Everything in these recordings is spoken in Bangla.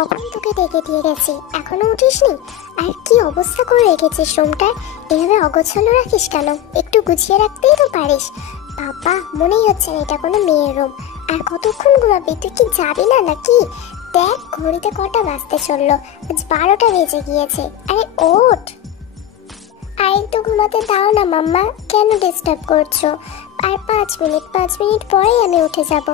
কখন তোকে ডেকে দিয়ে গেছি, এখনো উঠিসনি? আর কি অবস্থা করে রেখেছিস রুমটার? এভাবে অগোছালো রাখিস কেন? একটু গুছিয়ে রাখতেই তো পারিস। বাবা, মনেই হচ্ছে না এটা কোনো মেয়ের রুম। আর কতক্ষণ ঘুমাবি? তুই কি যাবি না নাকি? দেখ ঘড়িতে কটা বাজতে চললো, আজ 12টা বেজে গিয়েছে। আরে ওঠ, আর একটু ঘুমাতে দাও না মাম্মা, কেন ডিস্টার্ব করছো? আর 5 মিনিট পরেই আমি উঠে যাব।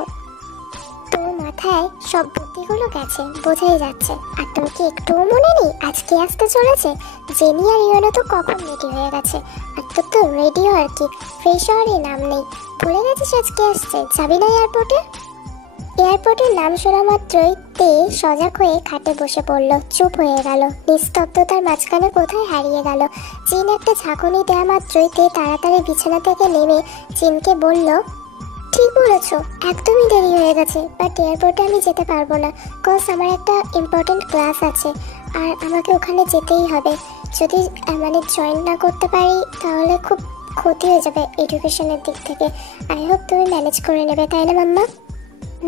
তোর মাথায় সব বুদ্ধিগুলো গেছে, বোঝাই যাচ্ছে। আর তোর কি একটুও মনে নেই আজকে আসতে চলেছে? জেনি আর ইয়োনো তো কখন রেডি হয়ে গেছে, আর তোর তো রেডি হওয়ার কি, ফ্রেশ হওয়ারই নাম নেই। ভুলে গেছিস আজকে আসছে? যাবি না এয়ারপোর্টে? এয়ারপোর্টের নাম শোনা মাত্রই তে সজাগ হয়ে খাটে বসে পড়ল, চুপ হয়ে গেল। নিস্তব্ধতার মাঝখানে কোথায় হারিয়ে গেল। জিন একটা ঝাঁকুনি দেওয়া মাত্রই তে তাড়াতাড়ি বিছানা থেকে নেমে জিনকে বলল, ঠিক বলেছ, একদমই দেরি হয়ে গেছে, বাট এয়ারপোর্টে আমি যেতে পারবো না, কজ আমার একটা ইম্পর্টেন্ট ক্লাস আছে আর আমাকে ওখানে যেতেই হবে। যদি জয়েন না করতে পারি তাহলে খুব ক্ষতি হয়ে যাবে এডুকেশনের দিক থেকে। আই হোপ তুমি ম্যানেজ করে নেবে, তাই না মাম্মা?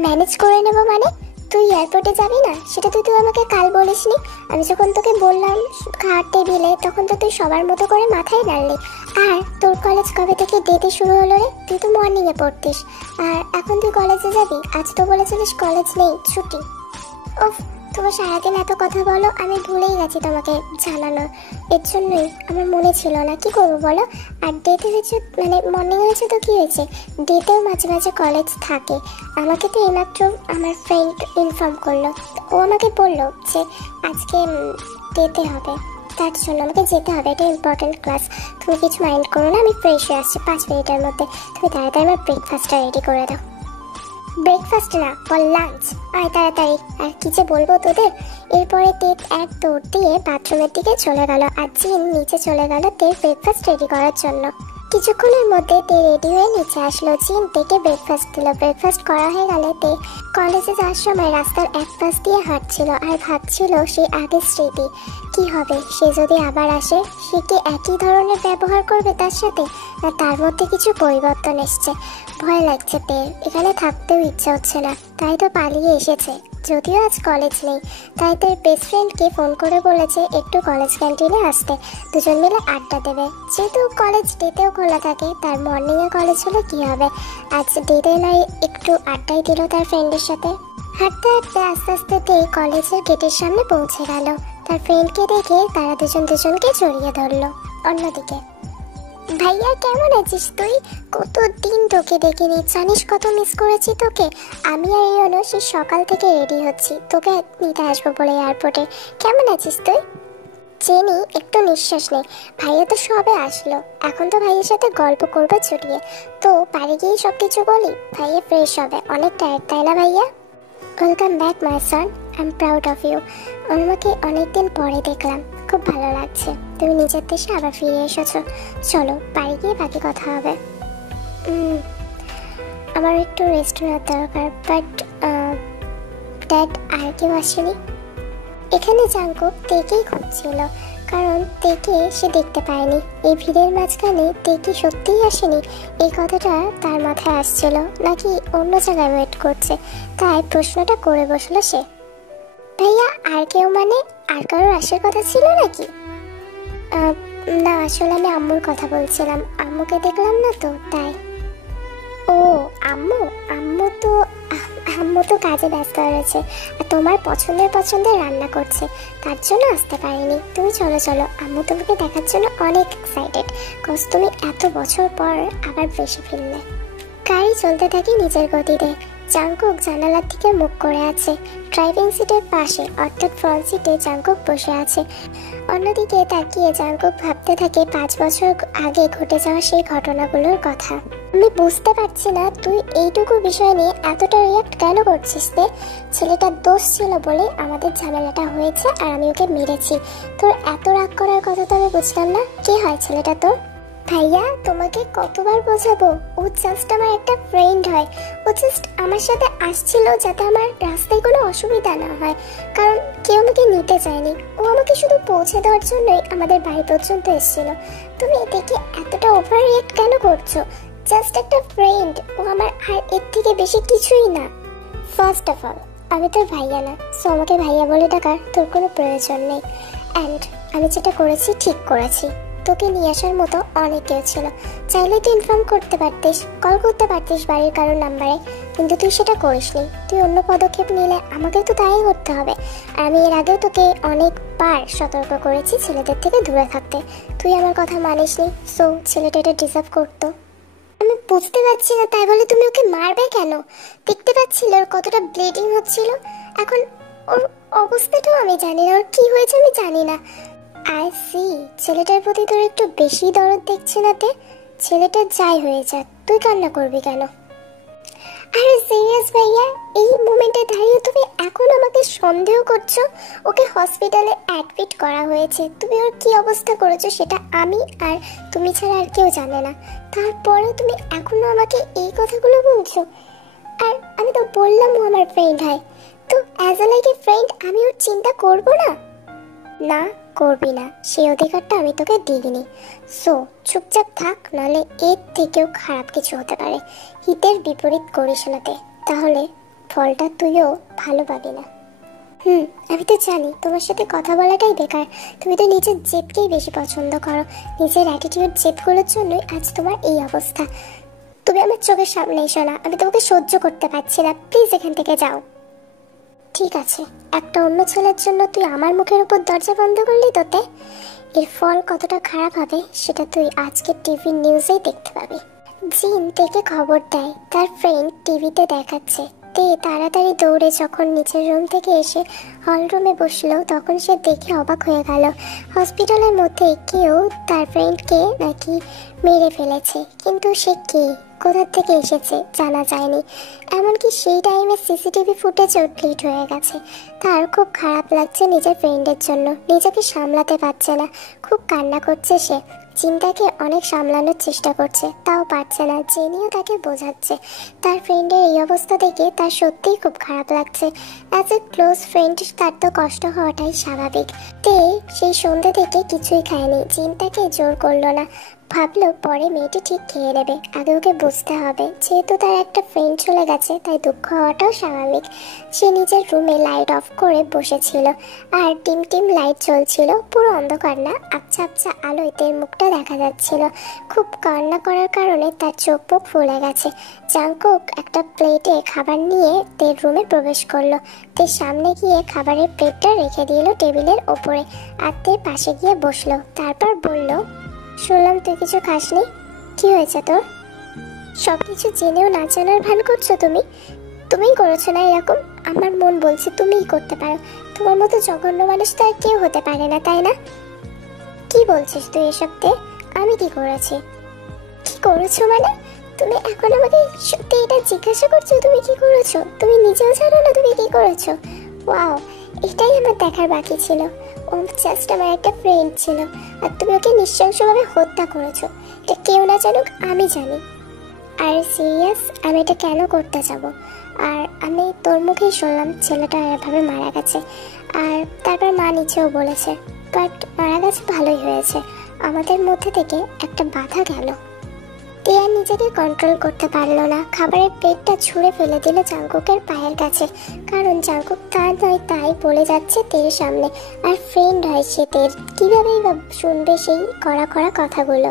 ম্যানেজ করে নেব মানে? তুই এয়ারপোর্টে যাবি না সেটা তুই আমাকে কাল বলিসনি। আমি যখন তোকে বললাম খাট টেবিলে, তখন তো তুই সবার মতো করে মাথায় নাড়লি। আর তোর কলেজ কবে থেকে ডেতে শুরু হলো রে? তুই তো মর্নিংয়ে পড়তিস, আর এখন তুই কলেজে যাবি? আজ তো বলেছিলিস কলেজ নেই, ছুটি। ওফ, তোমার সারাদিন এত কথা বলো, আমি ভুলেই গেছি তোমাকে জানানো। এর জন্যই আমার মনে ছিল না, কি করবো বলো। আর ডেতে হয়েছে মর্নিং হয়েছে তো কি হয়েছে, ডেতেও মাঝে মাঝে কলেজ থাকে। আমাকে তো এইমাত্র আমার ফ্রেন্ড ইনফর্ম করলো, ও আমাকে বললো যে আজকে ডেতে হবে, তার জন্য আমাকে যেতে হবে, এটা ইম্পর্টেন্ট ক্লাস। তুমি কিছু মাইন্ড করো না, আমি ফ্রেশ হয়ে আসছি 5 মিনিটের মধ্যে। তুমি তাড়াতাড়ি আমার ব্রেকফাস্টটা রেডি করে দাও। ব্রেকফাস্ট না, বল লাঞ্চ। আয় তাড়াতাড়ি। আর কি যে বলবো তোদের। এরপরে তে এক দৌড় দিয়ে বাথরুমের দিকে চলে গেল, আর জিন নিচে চলে গেল তে ব্রেকফাস্ট রেডি করার জন্য। কিছুক্ষণের মধ্যে তে রেডি হয়ে নিচে আসলো। জিন তেকে ব্রেকফাস্ট দিল। ব্রেকফাস্ট করা হয়ে গেলে তে কলেজে যাওয়ার সময় রাস্তার এক পাশ দিয়ে হাঁটছিল আর ভাবছিল সেই আগের স্মৃতি। কি হবে সে যদি আবার আসে, সে কি একই ধরনের ব্যবহার করবে তার সাথে, না তার মধ্যে কিছু পরিবর্তন এসছে? ভয় লাগছে তে, এখানে থাকতেও ইচ্ছা হচ্ছে না, তাই তো পালিয়ে এসেছে। যদিও আজ কলেজ নেই, তাই তার বেস্ট ফ্রেন্ডকে ফোন করে বলেছে একটু কলেজ ক্যান্টিনে আসতে, দুজন মিলে আড্ডা দেবে। যেহেতু কলেজ ডেতেও খোলা থাকে, তার মর্নিংয়ে কলেজ হলে কী হবে, আজ ডেতে নয় একটু আড্ডাই দিল তার ফ্রেন্ডের সাথে। হাঁটতে হাঁটতে আস্তে আস্তে তে কলেজের গেটের সামনে পৌঁছে গেল। তার ফ্রেন্ডকে দেখে তারা দুজনকে জড়িয়ে ধরলো। অন্যদিকে, ভাইয়া কেমন আছিস তুই? কতদিন তোকে দেখিনি, জানিস কত মিস করেছি তোকে। আমি আর ইয়োনো সে সকাল থেকে রেডি হচ্ছি তোকে নিতে আসবো বলে এয়ারপোর্টে। কেমন আছিস তুই? জেনি একটু নিঃশ্বাস নেই। ভাইয়া তো সবে আসলো, এখন তো ভাইয়ের সাথে গল্প করবে ছুটিয়ে, তো বাড়ি গিয়েই সব কিছু বলি। ভাইয়া ফ্রেশ হবে, অনেক টায়ার্ড তাই না ভাইয়া? Welcome back my son, I am proud of you. আমাকে অনেকদিন পরে দেখলাম, খুব ভালো লাগছে। তুমি নিজের দেশে আবার ফিরে এসেছো। চলো বাড়ি গিয়ে বাকি কথা হবে। আমার একটু রেস্ট নেওয়ার দরকার, বাট ড্যাড আর কেউ আসেনি? এখানে জাঙ্কুক তেকেই খুঁজছিল, কারণ তেকে সে দেখতে পায়নি। এই ভিড়ের মাঝখানে তেকে সত্যিই আসেনি, এই কথাটা তার মাথায় আসছিল, নাকি অন্য জায়গায় ওয়েট করছে। তাই প্রশ্নটা করে বসলো সে। ভাইয়া আর কেউ মানে আর কারোর আসার কথা ছিল নাকি? না, আসলে আমি আম্মুর কথা বলছিলাম, আম্মুকে দেখলাম না তো তাই। ও আম্মু, আম্মু তো কাজে ব্যস্ত রয়েছে, আর তোমার পছন্দের রান্না করছে, তার জন্য আসতে পারিনি। তুমি চলো, আম্মু তোমাকে দেখার জন্য অনেক এক্সাইটেড, কজ তুমি এত বছর পর আবার বেশি ফিরলে। গাড়ি চলতে থাকে নিজের গতিতে। জাঙ্কুক জানালার দিকে মুখ করে আছে। ড্রাইভিং সিটের পাশে অর্থাৎ ফ্রন্ট সিটে জাঙ্কুক বসে আছে। অন্যদিকে তাকিয়ে জাঙ্কুক ভাবতে থাকে 5 বছর আগে ঘটে যাওয়া সেই ঘটনাগুলোর কথা। আমি বুঝতে পারছি না তুই এইটুকু বিষয় নিয়ে এতটা রিয়াক্ট কেন করছিস রে? ছেলেটার দোষ ছিল বলে আমাদের ঝামেলাটা হয়েছে, আর আমি ওকে মেরেছি। তোর এত রাগ করার কথা তো আমি বুঝলাম না। কে হয় ছেলেটা তোর? ভাইয়া তোমাকে কতবার বোঝাবো, ও জাস্ট আমার একটা ফ্রেন্ড হয়। ও জাস্ট আমার সাথে আসছিল যাতে আমার রাস্তায় কোনো অসুবিধা না হয়, কারণ কেউ আমাকে নিতে চায়নি। ও আমাকে শুধু পৌঁছে দেওয়ার জন্যই আমাদের বাড়ি পর্যন্ত এসেছিল। তুমি এটাকে এতটা ওভার রিয়েক্ট কেন করছো? জাস্ট একটা ফ্রেন্ড, ও আমার আর এর থেকে বেশি কিছুই না। ফার্স্ট অফ অল আমি তোর ভাইয়া না, সো আমাকে ভাইয়া বলে ডাকার তোর কোনো প্রয়োজন নেই। অ্যান্ড আমি যেটা করেছি ঠিক করেছি। তোকে নিয়ে আসার মতো অনেক কেউ ছিল, চাইলে তুই ইনফর্ম করতে পারতিস, কল করতে পারতিস বাড়ির কারোর নাম্বারে, কিন্তু তুই সেটা করিসনি। তুই অন্য পদক্ষেপ নিলে আমাকে তো তাই করতে হবে। আর আমি এর আগেও তোকে অনেকবার সতর্ক করেছি ছেলেদের থেকে দূরে থাকতে, তুই আমার কথা মানিসনি। সো ছেলেটা এটা ডিজার্ভ করতো। আমি বুঝতে পারছি না তাই বলে তুমি ওকে মারবে কেন? দেখতে পাচ্ছিল ওর কতটা ব্লিডিং হচ্ছিল। এখন ওর অবস্থাটাও আমি জানি না, ওর কি হয়েছে আমি জানি না। আই সি, ছেলেটার প্রতি তোর একটু বেশি দরদ দেখছে না তে? ছেলেটা যাই হয়ে যাক, তুই কান্না করবি কেন? আরে সিরিয়াস ভাইয়া, এই মোমেন্টে দাঁড়িয়ে তুমি এখন আমাকে সন্দেহ করছো? ওকে হসপিটালে অ্যাডমিট করা হয়েছে, তুমি ওর কি অবস্থা করেছো সেটা আমি আর তুমি ছাড়া আর কেউ জানে না। তারপরে তুমি এখনো আমাকে এই কথাগুলো বলছো? আর আমি তো বললাম ও আমার ফ্রেন্ড হয়, তো as a like a friend আমি ওর চিন্তা করবো না? না, করবি না, সেই অধিকারটা আমি তোকে দিইনি। সো চুপচাপ থাক, নাহলে এর থেকেও খারাপ কিছু হতে পারে। হিতের বিপরীত করিস নাতে, তাহলে ফলটা তুইও ভালো পাবি না। আমি তো জানি তোমার সাথে কথা বলাটাই বেকার। তুমি তো নিজের জেদকেই বেশি পছন্দ করো, নিজের অ্যাটিটিউড জেদগুলোর জন্যই আজ তোমার এই অবস্থা। তুমি আমার চোখের সামনে এসো না, আমি তোমাকে সহ্য করতে পারছি না, প্লিজ এখান থেকে যাও। ঠিক আছে, একটা অন্য ছেলের জন্য তুই আমার মুখের উপর দরজা বন্ধ করলি, তোতে এর ফল কতটা খারাপ হবে সেটা তুই আজকে টিভি নিউজেই দেখতে পাবি। জিন থেকে খবর দেয় তার ফ্রেন্ড টিভিতে দেখাচ্ছে। তে তাড়াতাড়ি দৌড়ে যখন নিচের রুম থেকে এসে হল রুমে বসলো, তখন সে দেখে অবাক হয়ে গেল হসপিটালের মধ্যে কেউ তার ফ্রেন্ডকে নাকি মেরে ফেলেছে। কিন্তু সে কে, কোথা থেকে এসেছে জানা যায়নি। এমনকি সেই টাইমে সিসিটিভি ফুটেজও ডিলিট হয়ে গেছে। তার খুব খারাপ লাগছে নিজের ফ্রেন্ডের জন্য, নিজেকে সামলাতে পারছে না, খুব কান্না করছে সে। চিন্তাকে অনেক সামলানোর চেষ্টা করছে, তাও পারছে না। জেনিও তাকে বোঝাচ্ছে। তার ফ্রেন্ডের এই অবস্থা দেখে তার সত্যিই খুব খারাপ লাগছে। অ্যাজ এ ক্লোজ ফ্রেন্ড তার তো কষ্ট হওয়াটাই স্বাভাবিক। তে সেই সন্ধ্যে থেকে কিছুই খায়নি, চিন্তাকে জোর করলো না, ভাবলো পরে মেয়েটি ঠিক খেয়ে নেবে, আগে ওকে বুঝতে হবে। যেহেতু তার একটা ফ্রেন্ড চলে গেছে তাই দুঃখ হওয়াটাও স্বাভাবিক। সে নিজের রুমে লাইট অফ করে বসেছিল, আর টিম টিম লাইট চলছিল, পুরো অন্ধকার না, আবছা আবছা আলোয় তের মুখটা দেখা যাচ্ছিল। খুব কান্না করার কারণে তার চোখ মুখ ফুলে গেছে। জাংকুক একটা প্লেটে খাবার নিয়ে তের রুমে প্রবেশ করলো। তের সামনে গিয়ে খাবারের প্লেটটা রেখে দিল টেবিলের ওপরে, আর তের পাশে গিয়ে বসলো। তারপর বলল, শুনলাম তুই কিছু খাসনি, কি হয়েছে তোর? সব কিছু জেনেও না জানার ভান করছো তুমি? তুমিই করেছো না এরকম? আমার মন বলছে তুমিই করতে পারো। তোমার মতো জঘন্য মানুষ তো আর কেউ হতে পারে না, তাই না? কি বলছিস তুই এসবতে? আমি কি করেছি? কি করেছো মানে? তুমি এখন আমাকে সত্যি এটা জিজ্ঞাসা করছো তুমি কি করেছো? তুমি নিজেও জানো না তুমি কি করেছো? ওয়াও, এটাই আমার দেখার বাকি ছিল। ও জাস্ট আমার একটা ফ্রেন্ড ছিল, আর তুমি ওকে নৃশংসভাবে হত্যা করেছো। এটা কেউ না জানুক, আমি জানি। আর সিরিয়াস, আমি এটা কেন করতে যাব? আর আমি তোর মুখেই শুনলাম ছেলেটা এভাবে মারা গেছে, আর তারপর মা নিচেও বলেছে। বাট মারা গেছে ভালোই হয়েছে, আমাদের মধ্যে থেকে একটা বাধা গেল। টিয়া নিজেকে কন্ট্রোল করতে পারলো না, খাবারের প্লেটটা ছুঁড়ে ফেলে দিল জাংকুকের পায়ের কাছে। কারণ জাংকুক তার নয় তাই বলে যাচ্ছে তের সামনে, আর ফ্রেন্ড হয় সে তের, কীভাবেই বা শুনবে সেই কড়া কড়া কথাগুলো।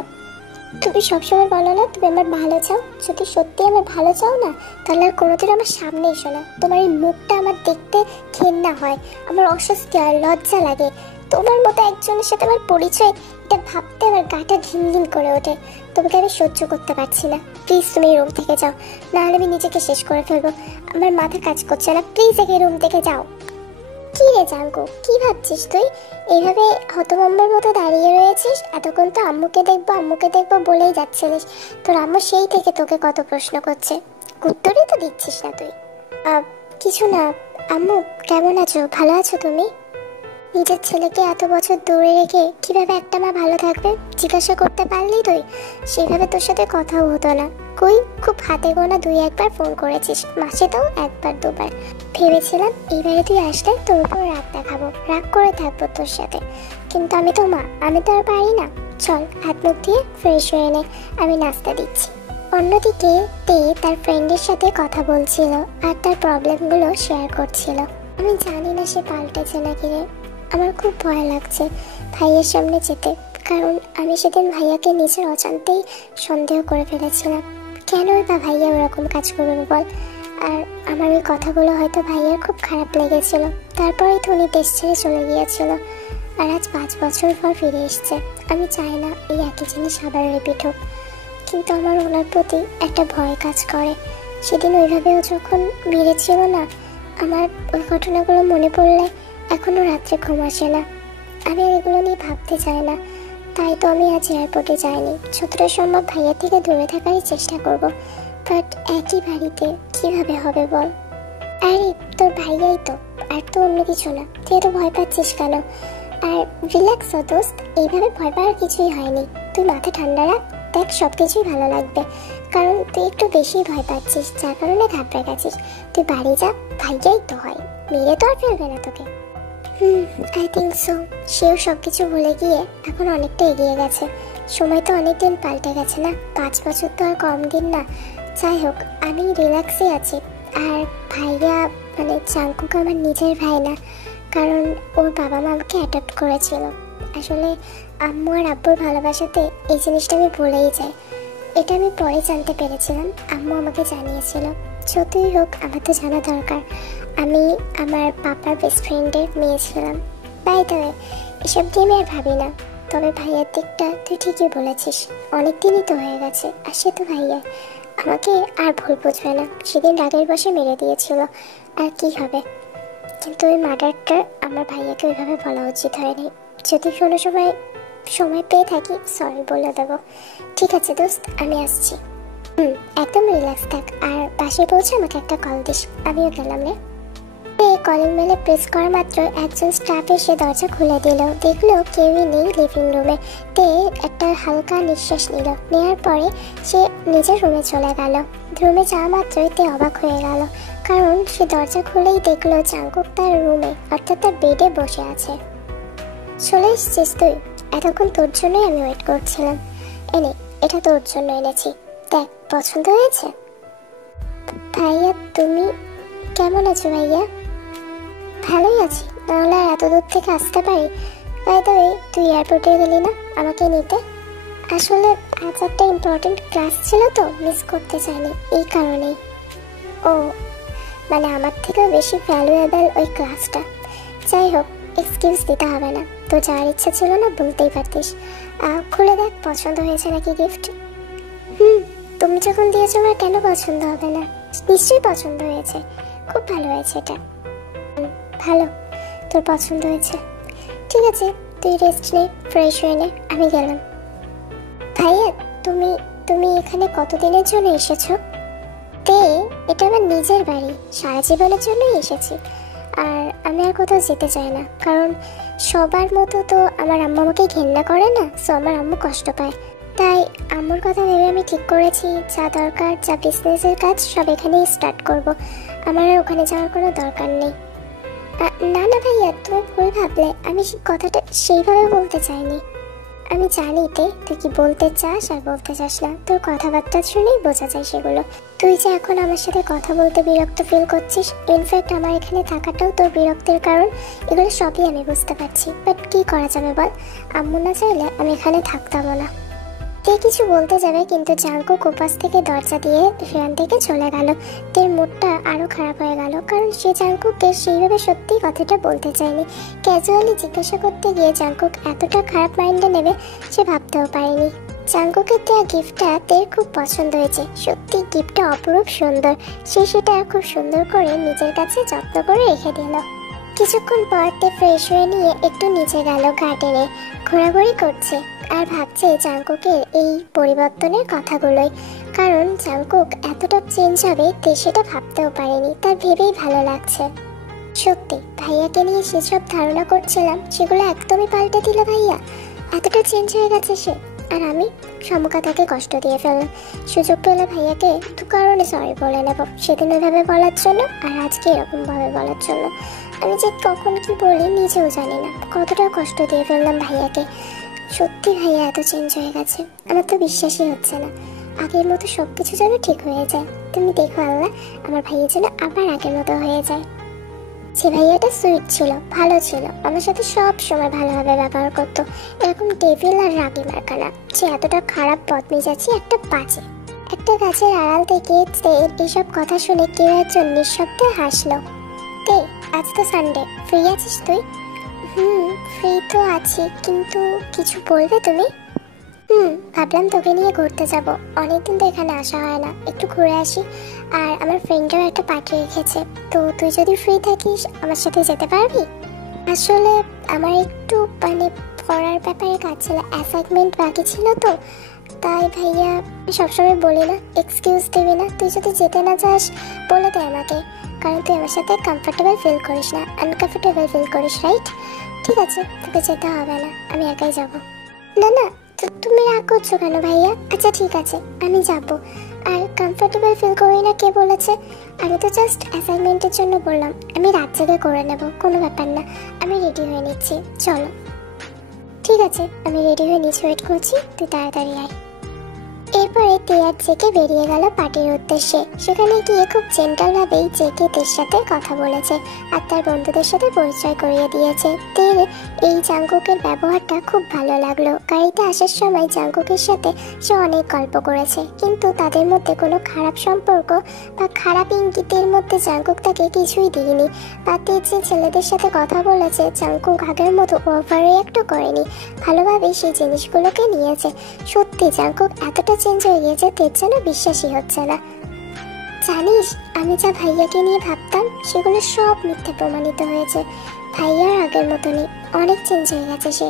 তুমি সবসময় বলো না তুমি আমার ভালো চাও, যদি সত্যি আমার ভালো চাও না তাহলে আর কোনোদিন আমার সামনে এসো না। তোমার এই মুখটা আমার দেখতে ঘেন্না হয়, আমার অস্বস্তি হয়, লজ্জা লাগে। তোমার মতো একজনের সাথে আমার পরিচয়, এটা ভাবতে আমার গাটা ঘিন ঘিন করে ওঠে। তোমাকে আমি সহ্য করতে পারছি না, প্লিজ তুমি রুম থেকে যাও, নাহলে আমি নিজেকে শেষ করে ফেলবো। আমার মাথা কাজ করছে না, প্লিজ একে রুম থেকে যাও। কি রে জাঙ্কু, কি ভাবছিস তুই? এইভাবে হতভম্বের মতো দাঁড়িয়ে রয়েছিস? এতক্ষণ তো আম্মুকে দেখবো বলেই যাচ্ছিলিস। তোর আম্মু সেই থেকে তোকে কত প্রশ্ন করছে, উত্তরই তো দিচ্ছিস না তুই। কিছু না। আম্মু কেমন আছো, ভালো আছো তুমি? নিজের ছেলেকে এত বছর দূরে রেখে কিভাবে একটা মা ভালো থাকবে জিজ্ঞাসা করতে পারলি তুই? সেভাবে তোর সাথে কথাও হতো না। কই, খুব হাতে গোনা দুই একবার ফোন করেছিস, মাসে তাও একবার দুবার। ভেবেছিলাম এইবারে তুই আসলে তোর উপর রাগ দেখাবো, রাগ করে থাকবো তোর সাথে, কিন্তু আমি তো মা, আমি তো আর পারি না। চল হাত মুখ দিয়ে ফ্রেশ হয়ে নে, আমি নাস্তা দিচ্ছি। অন্যদিকে তে তার ফ্রেন্ডের সাথে কথা বলছিল আর তার প্রবলেমগুলো শেয়ার করছিল। আমি জানি না সে পাল্টেছে নাকি রে। আমার খুব ভয় লাগছে ভাইয়ের সামনে যেতে, কারণ আমি সেদিন ভাইয়াকে নিজের অজান্তেই সন্দেহ করে ফেলেছিলাম। কেনই বা ভাইয়া ওরকম কাজ করবে বল? আর আমার ওই কথাগুলো হয়তো ভাইয়ার খুব খারাপ লেগেছিল, তারপরেই তো উনি দেশ ছেড়ে চলে গিয়েছিল। আর আজ 5 বছর পর ফিরে এসছে। আমি চাই না এই একই জিনিস আবার রিপিট হোক, কিন্তু আমার ওনার প্রতি একটা ভয় কাজ করে। সেদিন ওইভাবেও যখন বেড়েছিল না, আমার ওই ঘটনাগুলো মনে পড়লে এখনও রাত্রে ঘুম আসে না। আমি আর এগুলো নিয়ে ভাবতে চাই না, তাই তো আমি আজ এয়ারপোর্টে যাইনি। যতটা সম্ভব ভাইয়া থেকে দূরে থাকারই চেষ্টা করব, বাট একই বাড়িতে কিভাবে হবে বল? আরে তোর ভাইয়াই তো, আর তো অন্য কিছু না। তুই এত ভয় পাচ্ছিস কেন? আর রিল্যাক্স হ দোস্ত, এইভাবে ভয় পাওয়ার কিছুই হয়নি। তুই মাথা ঠান্ডা রাখ, দেখ সব কিছুই ভালো লাগবে। কারণ তুই একটু বেশি ভয় পাচ্ছিস, যার কারণে ঘাবড়ে গেছিস। তুই বাড়ি যা, ভাইয়াই তো হয়, মেরে তো আর ফেলবে না তোকে। I think so. সেও সব কিছু ভুলে গিয়ে এখন অনেকটা এগিয়ে গেছে। সময় তো অনেক দিন পাল্টে গেছে না, 5 বছর তো আর কম দিন না। যাই হোক, আমি রিল্যাক্সে আছি। আর ভাইয়া মানে চাঙ্কুক আমার নিজের ভাই না, কারণ ওর বাবা মা আমাকে অ্যাডপ্ট করেছিল। আসলে আম্মু আর আব্বুর ভালোবাসাতে এই জিনিসটা আমি ভুলেই যাই। এটা আমি পরে জানতে পেরেছিলাম, আম্মু আমাকে জানিয়েছিল। যতই হোক আমার তো জানা দরকার। আমি আমার পাপার বেস্ট ফ্রেন্ডের মেয়ে ছিলাম। বাই দ্য ওয়ে, এসব নিয়ে আমি আর ভাবি না। তবে ভাইয়ার দিকটা তুই ঠিকই বলেছিস, অনেক দিনই তো হয়ে গেছে। আর সে তো ভাইয়া, আমাকে আর ভুল বুঝবে না। সেদিন রাগের বসে মেরে দিয়েছিল, আর কি হবে। কিন্তু ওই মার্ডারটা আমার ভাইয়াকে ওইভাবে বলা উচিত হয়নি। যদি কোনো সময় পেয়ে থাকি সরি বলে দেবো। ঠিক আছে দোস্ত, আমি আসছি। একদম রিল্যাক্স থাক, আর বাসায় পৌঁছে আমাকে একটা কল দিস। আমিও গেলাম রে। কলিং বেলে প্রেস করা মাত্র একজন স্টাফ এসে দরজা খুলে দিল। দেখলো কেউই নেই লিভিং রুমে। তে একটা হালকা নিঃশ্বাস নিল। নেওয়ার পরে সে নিজের রুমে চলে গেল। রুমে যাওয়া মাত্রই তে অবাক হয়ে গেল, কারণ সে দরজা খুলেই দেখলো চাঙ্কুক তার রুমে অর্থাৎ তার বেডে বসে আছে। চলে এসেছিস তুই? এতক্ষণ তোর জন্যই আমি ওয়েট করছিলাম। এনে, এটা তোর জন্য এনেছি, দেখ পছন্দ হয়েছে। ভাইয়া তুমি কেমন আছো? ভাইয়া ভালোই আছি, নাহলে আর এত দূর থেকে আসতে পারি? বাই দ্য ওয়ে, তুই এয়ারপোর্টে গেলি না আমাকে নিতে? আসলে আজ একটা ইম্পর্টেন্ট ক্লাস ছিল তো মিস করতে চাইনি, এই কারণেই। ও মানে আমার থেকেও বেশি ভ্যালুয়েবল ওই ক্লাসটা। যাই হোক, এক্সকিউজ দিতে হবে না। তো যাওয়ার ইচ্ছা ছিল না বলতেই পারতিস। খুলে দেখ পছন্দ হয়েছে নাকি গিফট। তুমি যখন দিয়েছো আমার কেন পছন্দ হবে না? নিশ্চয়ই পছন্দ হয়েছে, খুব ভালো হয়েছে এটা। ভালো, তোর পছন্দ হয়েছে। ঠিক আছে, তুই রেস্ট নে, ফ্রেশ হয়ে নে, আমি গেলাম। ভাইয়া তুমি তুমি এখানে কতদিনের জন্য এসেছো? তে এটা আমার নিজের বাড়ি, সারা জীবনের জন্যই এসেছি। আর আমি আর কোথাও যেতে চাই না, কারণ সবার মতো তো আমার আম্মু আমাকে ঘেন্না করে না, সো আমার আম্মু কষ্ট পায়। তাই আম্মুর কথা ভেবে আমি ঠিক করেছি যা দরকার, যা বিজনেসের কাজ সব এখানেই স্টার্ট করব। আমার আর ওখানে যাওয়ার কোনো দরকার নেই। না না ভাইয়া, তুমি ভুল ভাবলে। আমি কথাটা সেইভাবে বলতে চাইনি। আমি জানি তুই কি বলতে চাস আর বলতে চাস না, তোর কথাবার্তা শুনেই বোঝা যায় সেগুলো। তুই যে এখন আমার সাথে কথা বলতে বিরক্ত ফিল করছিস, ইনফ্যাক্ট আমার এখানে থাকাটাও তোর বিরক্তির কারণ, এগুলো সবই আমি বুঝতে পারছি। বাট কি করা যাবে বল, আম্মু না চাইলে আমি এখানে থাকতামও না। তে কিছু বলতে যাবে, কিন্তু চাঙ্কুক উপাস থেকে দরজা দিয়ে সেখান থেকে চলে গেল। তের মুডটা আরও খারাপ হয়ে গেল, কারণ সে চাঙ্কুককে সেইভাবে সত্যি কথাটা বলতে চায়নি। ক্যাজুয়ালি জিজ্ঞাসা করতে গিয়ে চাঙ্কুক এতটা খারাপ মাইন্ডে নেবে সে ভাবতেও পারেনি। চাঙ্কুকের দেওয়া গিফটটা তের খুব পছন্দ হয়েছে। সত্যি গিফটটা অপরূপ সুন্দর। সে সেটা খুব সুন্দর করে নিজের কাছে যত্ন করে রেখে দিল। কিছুক্ষণ পর তে ফ্রেশ হয়ে নিয়ে একটু নিচে গেল গার্ডেনে, ঘোরাঘুরি করছে আর ভাবছে চাঙ্কুকের এই পরিবর্তনের কথাগুলোই। কারণ চাঙ্কুক এতটা চেঞ্জ হবে তে সেটা ভাবতেও পারেনি, তার ভেবেই ভালো লাগছে। সত্যি ভাইয়াকে নিয়ে সেসব ধারণা করছিলাম সেগুলো একদমই পাল্টে দিল ভাইয়া। এতটা চেঞ্জ হয়ে গেছে সে, আর আমি সমকা তাকে কষ্ট দিয়ে ফেললাম। সুযোগ পেলে ভাইয়াকে দু কারণে সরি বলে নেব, সেদিন ওইভাবে বলার জন্য আর আজকে এরকমভাবে বলার জন্য। আমি যে কখন কি বলি নিজেও জানি না, কতটা কষ্ট দিয়ে ফেললাম ভাইয়াকে। সত্যি ভাইয়া এত চেঞ্জ হয়ে গেছে, আমার তো বিশ্বাসই হচ্ছে না। আগের মতো সবকিছু যেন ঠিক হয়ে যায়। তুমি দেখো আল্লাহ, আমার ভাইয়া যেন আবার আগের মতো হয়ে যায়। সে ভাইয়াটা সুইট ছিল, ভালো ছিল, আমার সাথে সব সময় ভালোভাবে ব্যবহার করতো। এরকম টেবিল আর রাগি মার্কানা, সে এতটা খারাপ বদমেজাজি একটা বাজে। একটা গাছের আড়াল থেকে এইসব কথা শুনে কেউ একজন নিঃশব্দে হাসলো। তে, আজ তো সানডে, ফ্রি আছিস তুই? ফ্রি তো আছি, কিন্তু কিছু বলবে তুমি? ভাবলাম তোকে নিয়ে ঘুরতে যাব, অনেকদিন তো এখানে আসা হয় না, একটু ঘুরে আসি। আর আমার ফ্রেন্ডরাও একটা পার্টি রেখেছে, তো তুই যদি ফ্রি থাকিস আমার সাথে যেতে পারবি? আসলে আমার একটু পড়ার ব্যাপারে কাজ ছিল, অ্যাসাইনমেন্ট বাকি ছিল তো, তাই ভাইয়া সবসময় বলি না, এক্সকিউজ দিবি না। তুই যদি যেতে না চাস বলে দে আমাকে, কারণ তুই আমার সাথে কমফোর্টেবল ফিল করিস না, আনকমফোর্টেবল ফিল করিস, রাইট? ঠিক আছে, তোকে যেতে হবে না, আমি একাই যাব। না না, তুমি রাগ করছো কেন ভাইয়া? আচ্ছা ঠিক আছে, আমি যাব। আর কমফোর্টেবল ফিল করি না কে বলেছে? আমি তো জাস্ট অ্যাসাইনমেন্টের জন্য বললাম, আমি রাত জেগে করে নেব, কোনো ব্যাপার না। আমি রেডি হয়ে নিচ্ছি, চলো। ঠিক আছে, আমি রেডি হয়ে নিচে ওয়েট করছি, তুই তাড়াতাড়ি আয়। এরপরে তিয়ার জেকে বেরিয়ে গেল পার্টির উদ্দেশ্যে। সেখানে গিয়ে খুব জেন্টালভাবেই জেকে তের সাথে কথা বলেছে আর তার বন্ধুদের সাথে পরিচয় করিয়ে দিয়েছে। তের এই জাঙ্কুকের ব্যবহারটা খুব ভালো লাগলো। গাড়িতে আসার সময় জাঙ্কুকের সাথে সে অনেক গল্প করেছে, কিন্তু তাদের মধ্যে কোনো খারাপ সম্পর্ক বা খারাপ ইঙ্গিতের মধ্যে জাঙ্কুক তাকে কিছুই দিইনি। বা তের যে ছেলেদের সাথে কথা বলেছে, জাঙ্কুক আগের মতো ওভার রিঅ্যাক্টও করেনি, ভালোভাবেই সেই জিনিসগুলোকে নিয়েছে। সত্যি জাঙ্কুক এতটা চেঞ্জ হয়ে গিয়েছে, তের যেন বিশ্বাসই হচ্ছে না। জানিস, আমি যা ভাইয়াকে নিয়ে ভাবতাম সেগুলো সব মিথ্যে প্রমাণিত হয়েছে। ভাইয়ার আগের মতো নেই, অনেক চেঞ্জ হয়ে গেছে সে।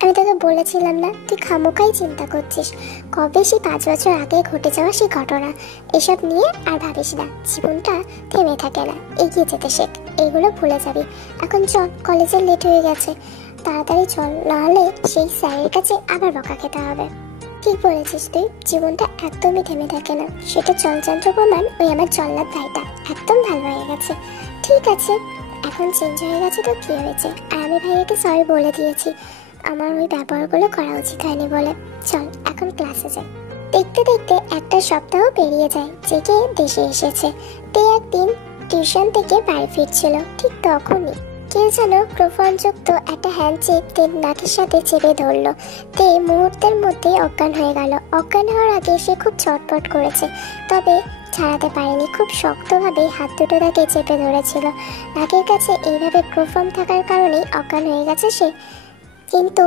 আমি তোকে বলেছিলাম না, তুই খামোকাই চিন্তা করছিস। কবে সেই 5 বছর আগে ঘটে যাওয়া সেই ঘটনা, এসব নিয়ে আর ভাবিস না। জীবনটা থেমে থাকে না, এগিয়ে যেতে শেখ, এগুলো ভুলে যাবি। এখন চল, কলেজে লেট হয়ে গেছে, তাড়াতাড়ি চল, নাহলে সেই স্যারের কাছে আবার বকা খেতে হবে। ঠিক বলেছিস তুই, জীবনটা একদমই থেমে থাকে না। সেটা চলচন্দ্র প্রমাণ ওই আমার জল্লাদ ভাইটা একদম ভালো হয়ে গেছে। ঠিক আছে, এখন চেঞ্জ হয়ে গেছে তো কি হয়েছে? আর আমি ভাইয়াকে সরি বলে দিয়েছি, আমার ওই ব্যবহারগুলো করা উচিত হয়নি বলে। চল এখন ক্লাসে যাই। দেখতে দেখতে একটা সপ্তাহ পেরিয়ে যায়। জেগে দেশে এসেছে। তে একদিন টিউশন থেকে বাড়ি ফিরছিল, ঠিক তখনই কেউ যেন প্রফনযুক্ত একটা হ্যান্ডচেক তের নাকের সাথে চেপে ধরলো। তে মুহূর্তের মধ্যে অজ্ঞান হয়ে গেল। অজ্ঞান হওয়ার আগে সে খুব ছটপট করেছে, তবে ছাড়াতে পারেনি। খুব শক্তভাবে হাত দুটো তাকে চেপে ধরেছিল। নাকের কাছে এইভাবে প্রফর্ম থাকার কারণেই অজ্ঞান হয়ে গেছে সে। কিন্তু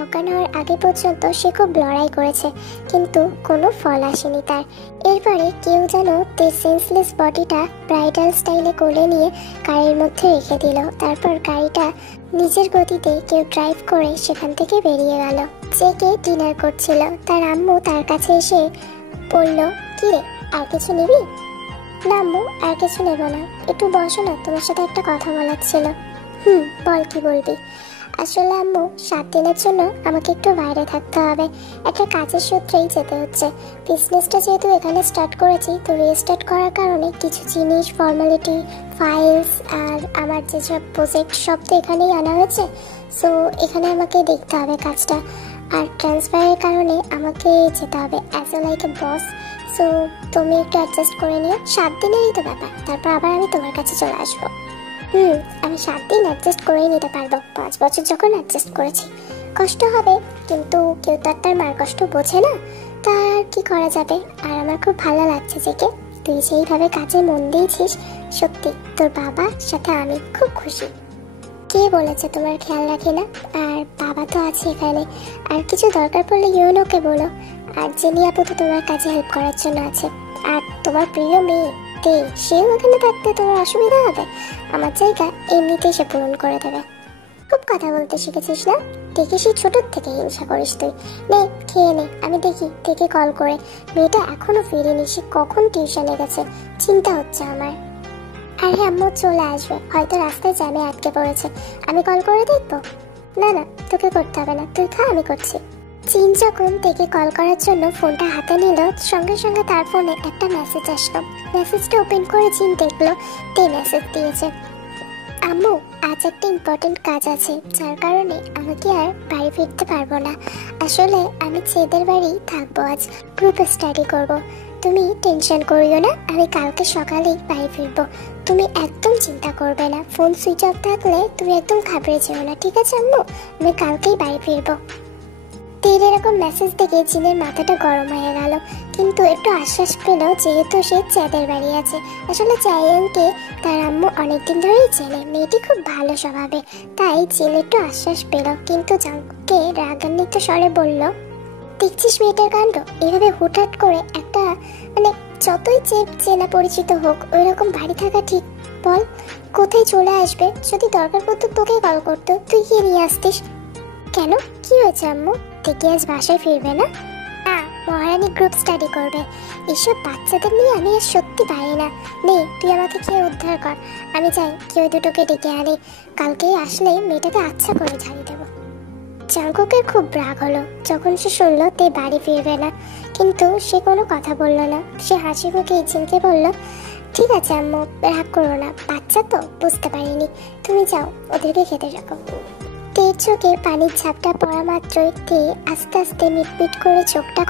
অজ্ঞান হওয়ার আগে পর্যন্ত সে খুব লড়াই করেছে, কিন্তু কোনো ফল আসেনি তার। এরপরে কেউ যেন তার সেন্সলেস বডিটা ব্রাইডাল স্টাইলে কোলে নিয়ে গাড়ির মধ্যে রেখে দিল। তারপর গাড়িটা নিজের গতিতে কেউ ড্রাইভ করে সেখান থেকে বেরিয়ে গেল। জেকে ডিনার করছিল, তার আম্মু তার কাছে এসে বলল, কি রে, আর কিছু নিবি? না আম্মু, আর কিছু নেব না, একটু বসো না, তোমার সাথে একটা কথা বলার ছিল। বল, কি বলবি? আসলে আম্মু, 7 দিনের জন্য আমাকে একটু বাইরে থাকতে হবে, একটা কাজের সূত্রেই যেতে হচ্ছে। বিজনেসটা যেহেতু এখানে স্টার্ট করেছি, তো রিস্টার্ট করার কারণে কিছু জিনিস, ফর্মালিটি, ফাইলস আর আমার যেসব প্রজেক্ট সব তো এখানেই আনা হয়েছে। সো এখানে আমাকে দেখতে হবে কাজটা, আর ট্রান্সফারের কারণে আমাকে যেতে হবে as a like a boss. So তুমি একটু অ্যাডজাস্ট করে নিও, 7 দিনেরই তো ব্যাপার, তারপর আবার আমি তোমার কাছে চলে আসবো। আমি 7 দিন অ্যাডজাস্ট করেই নিতে পারবো, 5 বছর যখন অ্যাডজাস্ট করেছি। কষ্ট হবে, কিন্তু কেউ তো আর তার মার কষ্ট বোঝে না, তার কি করা যাবে। আর আমার খুব ভালো লাগছে যে তুই যেইভাবে কাজে মন দিয়েছিস, সত্যি তোর বাবার সাথে আমি খুব খুশি। কে বলেছে তোমার খেয়াল রাখি না? আর বাবা তো আছে এখানে, আর কিছু দরকার পড়লে ইউনোকে বলো। আর জেনি আপু তো তোমার কাজে হেল্প করার জন্য আছে। আর তোমার প্রিয় মেয়ে তে, সেও এখানে থাকতে তোমার অসুবিধা হবে? আমার জায়গা এমনিতেই সে পূরণ করে দেবে। খুব কথা বলতে শিখেছিস না? দেখি সেই ছোটোর থেকে হিংসা করিস তুই। নে, খেয়ে নে, আমি দেখি থেকে কল করে। মেয়েটা এখনো ফিরেনি, সে কখন টিউশনে গেছে, চিন্তা হচ্ছে আমার। আরে আম্মু চলে আসবে, হয়তো রাস্তায় জ্যামে আটকে পড়েছে, আমি কল করে দেখবো। না না, তোকে করতে হবে না, তুই খা, আমি করছি। চিন যখন থেকে কল করার জন্য ফোনটা হাতে নিল, সঙ্গে সঙ্গে তার ফোনে একটা মেসেজ আসলো। মেসেজটা ওপেন করে চিন দেখলো তে মেসেজ দিয়েছে। আম্মু, আজ একটা ইম্পর্টেন্ট কাজ আছে, যার কারণে আমাকে আর বাড়ি ফিরতে পারবো না। আসলে আমি ছেলেদের বাড়ি থাকবো, আজ গ্রুপ স্টাডি করব। তুমি টেনশন করিও না, আমি কালকে সকালেই বাড়ি ফিরবো। তুমি একদম চিন্তা করবে না, ফোন সুইচ অফ থাকলে তুমি একদম ঘাবড়ে যেও না, ঠিক আছে আম্মু? আমি কালকেই বাড়ি ফিরবো। তীর এরকম মেসেজ দেখে জিনের মাথাটা গরম হয়ে গেল, কিন্তু একটু আশ্বাস পেল যেহেতু সে চাঁদের বাড়ি আছে। আসলে চাইয়ানকে তার আম্মু অনেকদিন ধরেই চেনে, মেয়েটি খুব ভালো স্বভাবে, তাই জিন একটু আশ্বাস পেল। কিন্তু জাঙ্কুকে রাগান্বিত স্বরে বলল, দেখছিস মেয়েটার কাণ্ড, এভাবে হুটহাট করে একটা যতই চেনা পরিচিত হোক ওই রকম বাড়ি থাকা ঠিক? বল, কোথায় চলে আসবে? যদি দরকার পড়তো তোকে কল করতো, তুই গিয়ে নিয়ে আসতিস কেন? কি হয়েছে আম্মু, থেকে আজ বাসায় ফিরবে না? না, মহারানী গ্রুপ স্টাডি করবে। এসব বাচ্চাদের নিয়ে আমি আর সত্যি পারি না। নে, তুই আমাকে খেয়ে উদ্ধার কর, আমি যাই কেউ দুটোকে ডেকে আনি। কালকেই আসলে মেয়েটাকে আচ্ছা করে ঝাড়ি দেবো। জাঙ্কুকের খুব রাগ হলো যখন সে শুনলো তে বাড়ি ফিরবে না, কিন্তু সে কোনো কথা বলল না। সে হাসি মুখে ইজিনকে বলল, ঠিক আছে আম্মু, রাগ করো না, বাচ্চা তো বুঝতে পারিনি, তুমি যাও ওদেরকে খেতে রাখো। তের চোখে পানির ঝাপটা পড়া মাত্রই তে আস্তে আস্তে মিটমিট করে চোখটা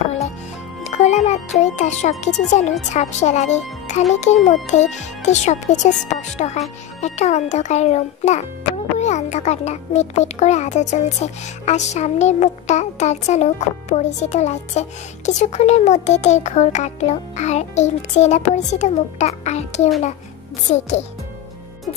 খোলা মাত্রই তার সবকিছু যেন ঝাপসা লাগে। খানিকের মধ্যেই তে সবকিছু স্পষ্ট হয়। একটা অন্ধকার রুম, না পুরোপুরি অন্ধকার না, মিটমিট করে আলো জ্বলছে, আর সামনের মুখটা তার যেন খুব পরিচিত লাগছে। কিছুক্ষণের মধ্যে তের ঘোর কাটলো, আর এই চেনা পরিচিত মুখটা আর কেউ না,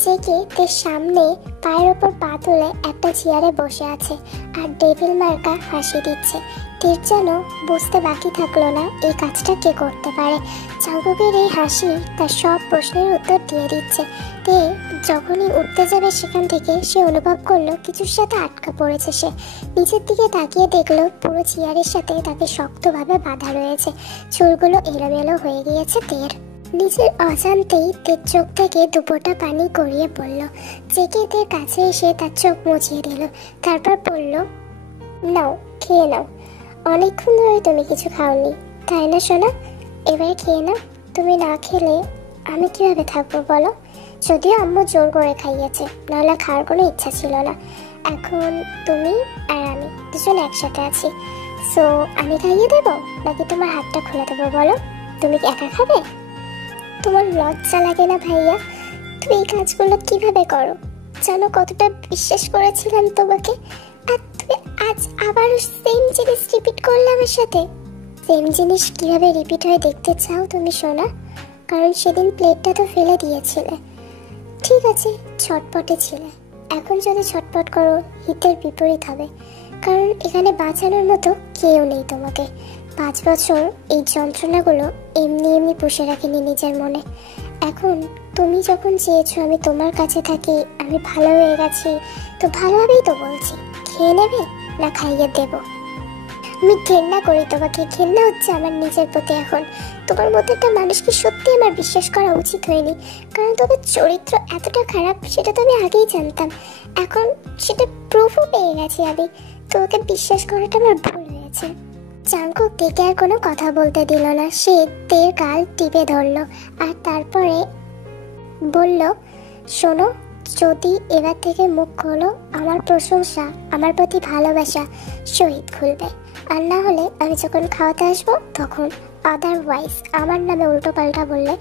জেকে তের সামনে পায়ের ওপর পা তুলে একটা চেয়ারে বসে আছে আর ডেভিল মার্কা হাসি দিচ্ছে। তের যেন বুঝতে বাকি থাকলো না এই কাজটা কে করতে পারে। জাঙ্কুকের এই হাসি তার সব প্রশ্নের উত্তর দিয়ে দিচ্ছে। তে যখনই উঠতে যাবে সেখান থেকে সে অনুভব করলো কিছুর সাথে আটকা পড়েছে। সে নিচের দিকে তাকিয়ে দেখলো পুরো চেয়ারের সাথে তাকে শক্তভাবে বাঁধা রয়েছে, চুলগুলো এলোমেলো হয়ে গিয়েছে তের। নিজের অজান্তেই তের চোখ থেকে দুপোটা পানি গড়িয়ে পড়ল। জেকে তের কাছে এসে তার চোখ মুছিয়ে দিল, তারপর বলল, নাও খেয়ে নাও, অনেকক্ষণ ধরে তুমি কিছু খাওনি তাই না সোনা? এবারে খেয়ে নাও, তুমি না খেলে আমি কিভাবে থাকবো বলো? যদিও আম্মু জোর করে খাইয়েছে, নাহলে খাওয়ার কোনো ইচ্ছা ছিল না। এখন তুমি আর আমি দুজন একসাথে আছি, সো আমি খাইয়ে দেবো নাকি তোমার হাতটা খুলে দেবো বলো? তুমি কি একা খাবে? তোমার লজ্জা লাগে না ভাইয়া? তুমি এই কাজগুলো কিভাবে করো? জানো কতটা বিশ্বাস করেছিলাম তোমাকে, আর তুমি আজ আবারও সেম জিনিস রিপিট করলে আমার সাথে। সেম জিনিস কিভাবে রিপিট হয়ে দেখতে চাও তুমি সোনা? কারণ সেদিন প্লেটটা তো ফেলে দিয়েছিলে। ঠিক আছে, ছটপটে ছিলে, এখন যদি ছটপট করো হিতের বিপরীত হবে, কারণ এখানে বাঁচানোর মতো কেউ নেই তোমাকে। 5 বছর এই যন্ত্রণাগুলো এমনি এমনি পুষে রাখিনি নিজের মনে। এখন তুমি যখন চেয়েছো আমি তোমার কাছে থাকি, আমি ভালো হয়ে গেছি, তো ভালোভাবেই তো বলছি, খেয়ে নেবে না খাইয়ে দেবো? আমি ঘেন্না করি তোমাকে, ঘেন্না হচ্ছে আমার নিজের প্রতি এখন। তোমার মতো একটা মানুষকে সত্যি আমার বিশ্বাস করা উচিত হয়নি, কারণ তোমার চরিত্র এতটা খারাপ সেটা তো আমি আগেই জানতাম, এখন সেটা প্রুফও পেয়ে গেছি আমি। তোমাকে বিশ্বাস করাটা আমার ভুল হয়েছে। জাঙ্কুক দেখে আর কোনো কথা বলতে দিল না, সে তের গাল টিপে ধরলো আর তারপরে বলল, শোনো, যদি এবার থেকে মুখ খোলো আমার প্রশংসা, আমার প্রতি ভালোবাসা সহিত খুলবে, আর না হলে আমি যখন খাওয়াতে আসবো তখন। আদারওয়াইজ আমার নামে উল্টো পাল্টা বললে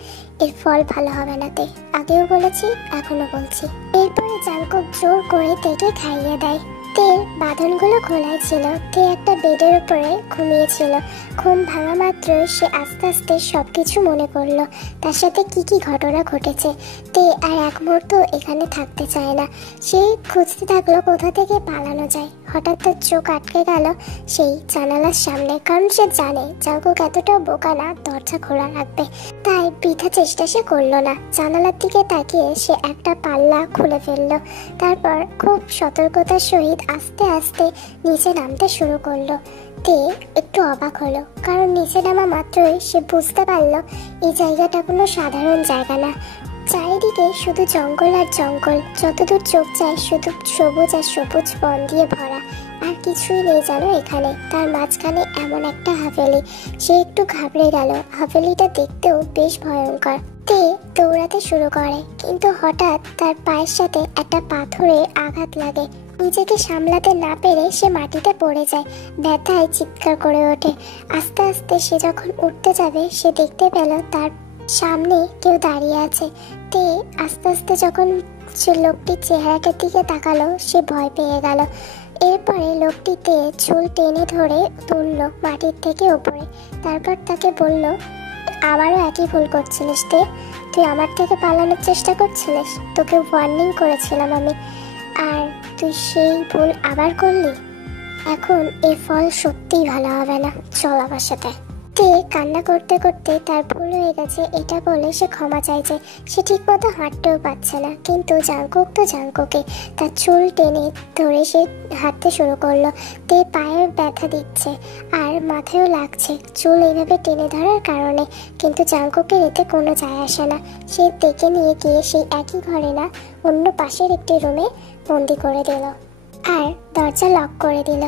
এর ফল ভালো হবে না। তে আগেও বলেছি, এখনো বলছি। এরপরে জাঙ্কুক জোর করে তেকে খাইয়ে দেয়। তের বাঁধনগুলো খোলাই ছিল, তে একটা বেডের উপরে ঘুমিয়েছিল। ঘুম ভাঙা মাত্রই সে আস্তে আস্তে সবকিছু মনে করলো, তার সাথে কি কি ঘটনা ঘটেছে। তে আর এক মুহূর্ত এখানে থাকতে চায় না। সে খুঁজতে থাকলো কোথা থেকে পালানো যায়। হঠাৎ তার চোখ আটকে গেল সেই জানালার সামনে, কারণ সে জানে জাঙ্কুক এতটাও বোকা না দরজা খোলা রাখবে, তাই বৃথা চেষ্টা সে করলো না। জানালার দিকে তাকিয়ে সে একটা পাল্লা খুলে ফেললো, তারপর খুব সতর্কতার সহিত আস্তে আস্তে নিচে নামতে শুরু করলো। তে একটু অবাক হলো, কারণ নিচে নামা মাত্রই সে বুঝতে পারলো এই জায়গাটা কোনো সাধারণ জায়গা না। চারিদিকে শুধু জঙ্গল আর জঙ্গল, যতদূর চোখ যায় শুধু সবুজ আর সবুজ বন দিয়ে ভরা, আর কিছুই নেই জানো এখানে। তার মাঝখানে এমন একটা হাভেলি, সে একটু ঘাবড়ে গেল। হাভেলিটা দেখতেও বেশ ভয়ঙ্কর। তে দৌড়াতে শুরু করে, কিন্তু হঠাৎ তার পায়ের সাথে একটা পাথরের আঘাত লাগে। নিজেকে সামলাতে না পেরে সে মাটিতে পড়ে যায়, ব্যথায় চিৎকার করে ওঠে। আস্তে আস্তে সে যখন উঠতে যাবে সে দেখতে পেল তার সামনে কেউ দাঁড়িয়ে আছে। তে আস্তে আস্তে যখন সে লোকটির চেহারাটার দিকে তাকালো সে ভয় পেয়ে গেল। এরপরে লোকটিতে চুল টেনে ধরে তুললো মাটির থেকে ওপরে। তারপর তাকে বলল, আবারও একই ভুল করছিলিস তে, তুই আমার থেকে পালানোর চেষ্টা করছিলিস, তোকে ওয়ার্নিং করেছিলাম আমি, আর তুই সেই ভুল আবার করলি। এখন এর ফল সত্যিই ভালো হবে না, চল আমার সাথে। তে কান্না করতে করতে তার ভুল হয়ে গেছে এটা বলে সে ক্ষমা চাইছে। সে ঠিক মতো হাঁটতেও পারছে না, কিন্তু জাংকুক তো জাংকুকে তার চুল টেনে ধরে সে হাঁটতে শুরু করলো। তে পায়ে ব্যথা দিচ্ছে আর মাথায়ও লাগছে চুল এইভাবে টেনে ধরার কারণে, কিন্তু জাংকুকের এতে কোনো যায় আসে না। সে তেকে নিয়ে গিয়ে সেই একই ঘরে না অন্য পাশের একটি রুমে বন্দি করে দিল আর দরজা লক করে দিল।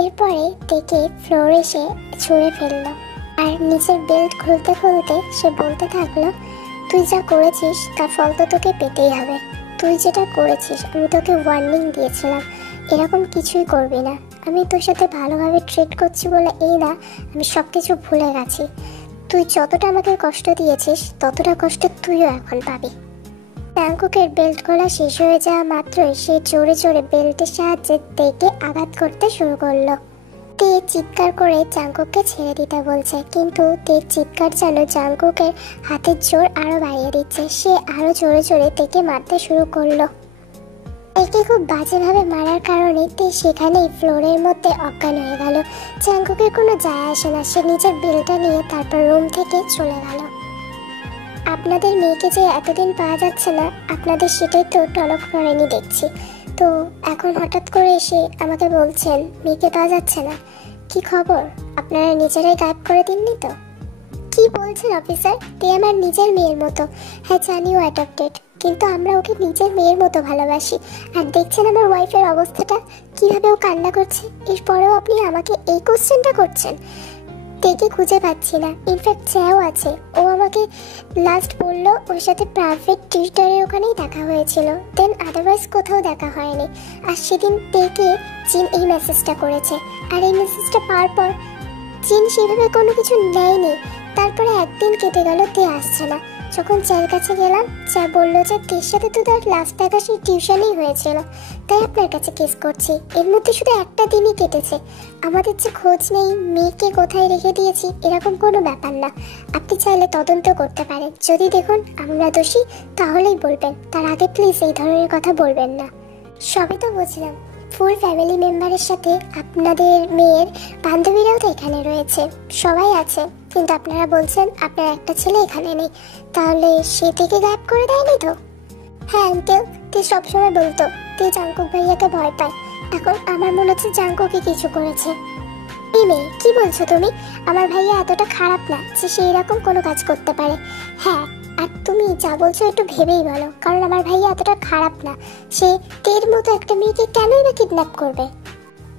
এরপরে তেকে ফ্লোরে সে ছুঁড়ে ফেললো আর নিচের বেল্ট খুলতে খুলতে সে বলতে থাকলো, তুই যা করেছিস তার ফল তো তোকে পেতেই হবে। তুই যেটা করেছিস আমি তোকে ওয়ার্নিং দিয়েছিলাম, এরকম কিছুই করবি না। আমি তোর সাথে ভালোভাবে ট্রিট করছি বলে এই না আমি সব কিছু ভুলে গেছি। তুই যতটা আমাকে কষ্ট দিয়েছিস ততটা কষ্ট তুইও এখন পাবি। জাংকুকের বেল্ট খোলা শেষ হয়ে যাওয়া মাত্রই সে জোরে জোরে বেল্টের সাহায্যে তেকে আঘাত করতে শুরু করলো। তে চিৎকার করে জাংকুককে ছেড়ে দিতে বলছে, কিন্তু তের চিৎকার যেন জাংকুকের হাতের জোর আরো বাড়িয়ে দিচ্ছে। সে আরো জোরে জোরে তেকে মারতে শুরু করলো। তেকে খুব বাজেভাবে মারার কারণে তে সেখানেই ফ্লোরের মধ্যে অজ্ঞান হয়ে গেল। জাংকুকের কোনো যায় আসে না, সে নিজের বেলটা নিয়ে তারপর রুম থেকে চলে গেল। আপনাদের মেয়েকে যে এতদিন পাওয়া যাচ্ছে না, আপনাদের সেটাই তো টনক করেনি দেখছি। তো এখন হঠাৎ করে এসে আমাকে বলছেন মেয়েকে পাওয়া যাচ্ছে না, কি খবর? আপনারা নিজেরাই গায়েব করে দিননি তো? কি বলছেন অফিসার? তে আমার নিজের মেয়ের মতো। হ্যাঁ জানিও অ্যাডপ্টেড, কিন্তু আমরা ওকে নিজের মেয়ের মতো ভালোবাসি। আর দেখছেন আমার ওয়াইফের অবস্থাটা, কিভাবে ও কান্না করছে। এরপরেও আপনি আমাকে এই কোশ্চেনটা করছেন? তেকে খুঁজে পাচ্ছি না, ইনফ্যাক্ট জ্যাও আছে। ও আমাকে লাস্ট বললো ওর সাথে প্রাইভেট টিউটারের ওখানেই দেখা হয়েছিল, দেন আদারওয়াইজ কোথাও দেখা হয়নি। আর সেদিন তেকে জিন এই মেসেজটা করেছে, আর এই মেসেজটা পাওয়ার পর জিন সেভাবে কোনো কিছু নেয়নি। তারপরে একদিন কেটে গেল, তে আসছে না। যখন চ্যার কাছে গেলাম, চ্যার বললো যে তের সাথে তো তার লাস্ট দেখা সেই টিউশনেই হয়েছিল, তাই আপনার কাছে কেস করছি। এর মধ্যে শুধু একটা দিনই কেটেছে। আমাদের যে খোঁজ নেই মেয়েকে কোথায় রেখে দিয়েছি এরকম কোনো ব্যাপার না। আপনি চাইলে তদন্ত করতে পারেন, যদি দেখুন আমরা দোষী তাহলেই বলবেন, তার আগে প্লিজ এই ধরনের কথা বলবেন না। সবই তো বুঝলাম, ফুল ফ্যামিলি মেম্বারের সাথে আপনাদের মেয়ের বান্ধবীরাও তো এখানে রয়েছে, সবাই আছে, কিন্তু আপনারা বলছেন আপনার একটা ছেলে এখানে নেই। তাহলে সে থেকে গায়েব করে দেয়নি তো? হ্যাঁ আঙ্কেল, তে সবসময় বলতো তে জাংকুক ভাইয়াকে ভয় পায়। এখন আমার মনে হচ্ছে জাংকুকই কিছু করেছে। এই মেয়ে কি বলছো তুমি? আমার ভাইয়া এতটা খারাপ না যে সে এরকম কোনো কাজ করতে পারে। হ্যাঁ, আর তুমি যা বলছো একটু ভেবেই বলো, কারণ আমার ভাইয়া এতটা খারাপ না। সে তের মতো একটা মেয়েকে কেনই বা কিডন্যাপ করবে?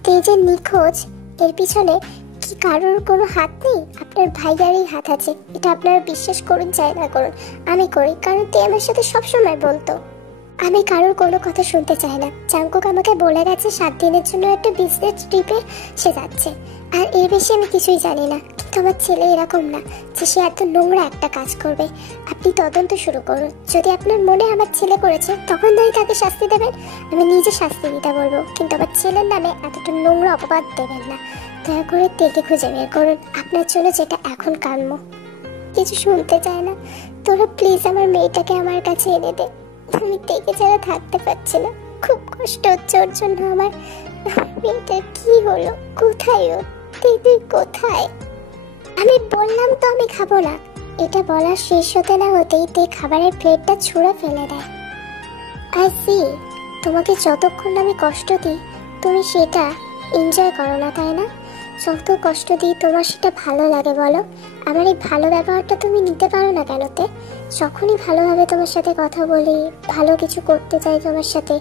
তে যে নিখোঁজ, এর পিছনে কি কারোর কোনো হাত নেই? আপনার ভাইয়ারই হাত আছে, এটা আপনারা বিশ্বাস করুন চাই না করুন, আমি করি, কারণ তে আমার সাথে সবসময় বলতো। আমি কারোর কোনো কথা শুনতে চাই না। জাংকুক আমাকে বলে গেছে 7 দিনের জন্য একটা বিজনেস ট্রিপে সে যাচ্ছে, আর এর বেশি আমি কিছুই জানি না। কিন্তু আমার ছেলে এরকম না যে সে এত নোংরা একটা কাজ করবে। আপনি তদন্ত শুরু করুন, যদি আপনার মনে আমার ছেলে করেছে তখন তাই তাকে শাস্তি দেবেন, আমি নিজে শাস্তি দিতে বলবো, কিন্তু আমার ছেলের নামে এতটা নোংরা অপবাদ দেবেন না। দয়া করে তেকে খুঁজে বের করুন, আপনার জন্য যেটা এখন কাম্য। কিছু শুনতে চায় না, তোরা প্লিজ আমার মেয়েটাকে আমার কাছে এনে দে। আমি তেকে ছাড়া থাকতে পারছি না, খুব কষ্ট হচ্ছে ওর জন্য। আমার মেয়েটার কি হলো? কোথায় ও? তুই কোথায়? আমি বললাম তো আমি খাবো না। এটা বলা শেষ হতে না হতেই তে খাবারের প্লেটটা ছুঁড়ে ফেলে দেয়। আই সি, তোমাকে যতক্ষণ আমি কষ্ট দিই তুমি সেটা এনজয় করো না, তাই না? যত কষ্ট দিই তোমার সেটা ভালো লাগে বলো? আমার এই ভালো ব্যবহারটা তুমি নিতে পারো না কেন? তে যখনই ভালোভাবে তোমার সাথে কথা বলি, ভালো কিছু করতে চাই তোমার সাথে,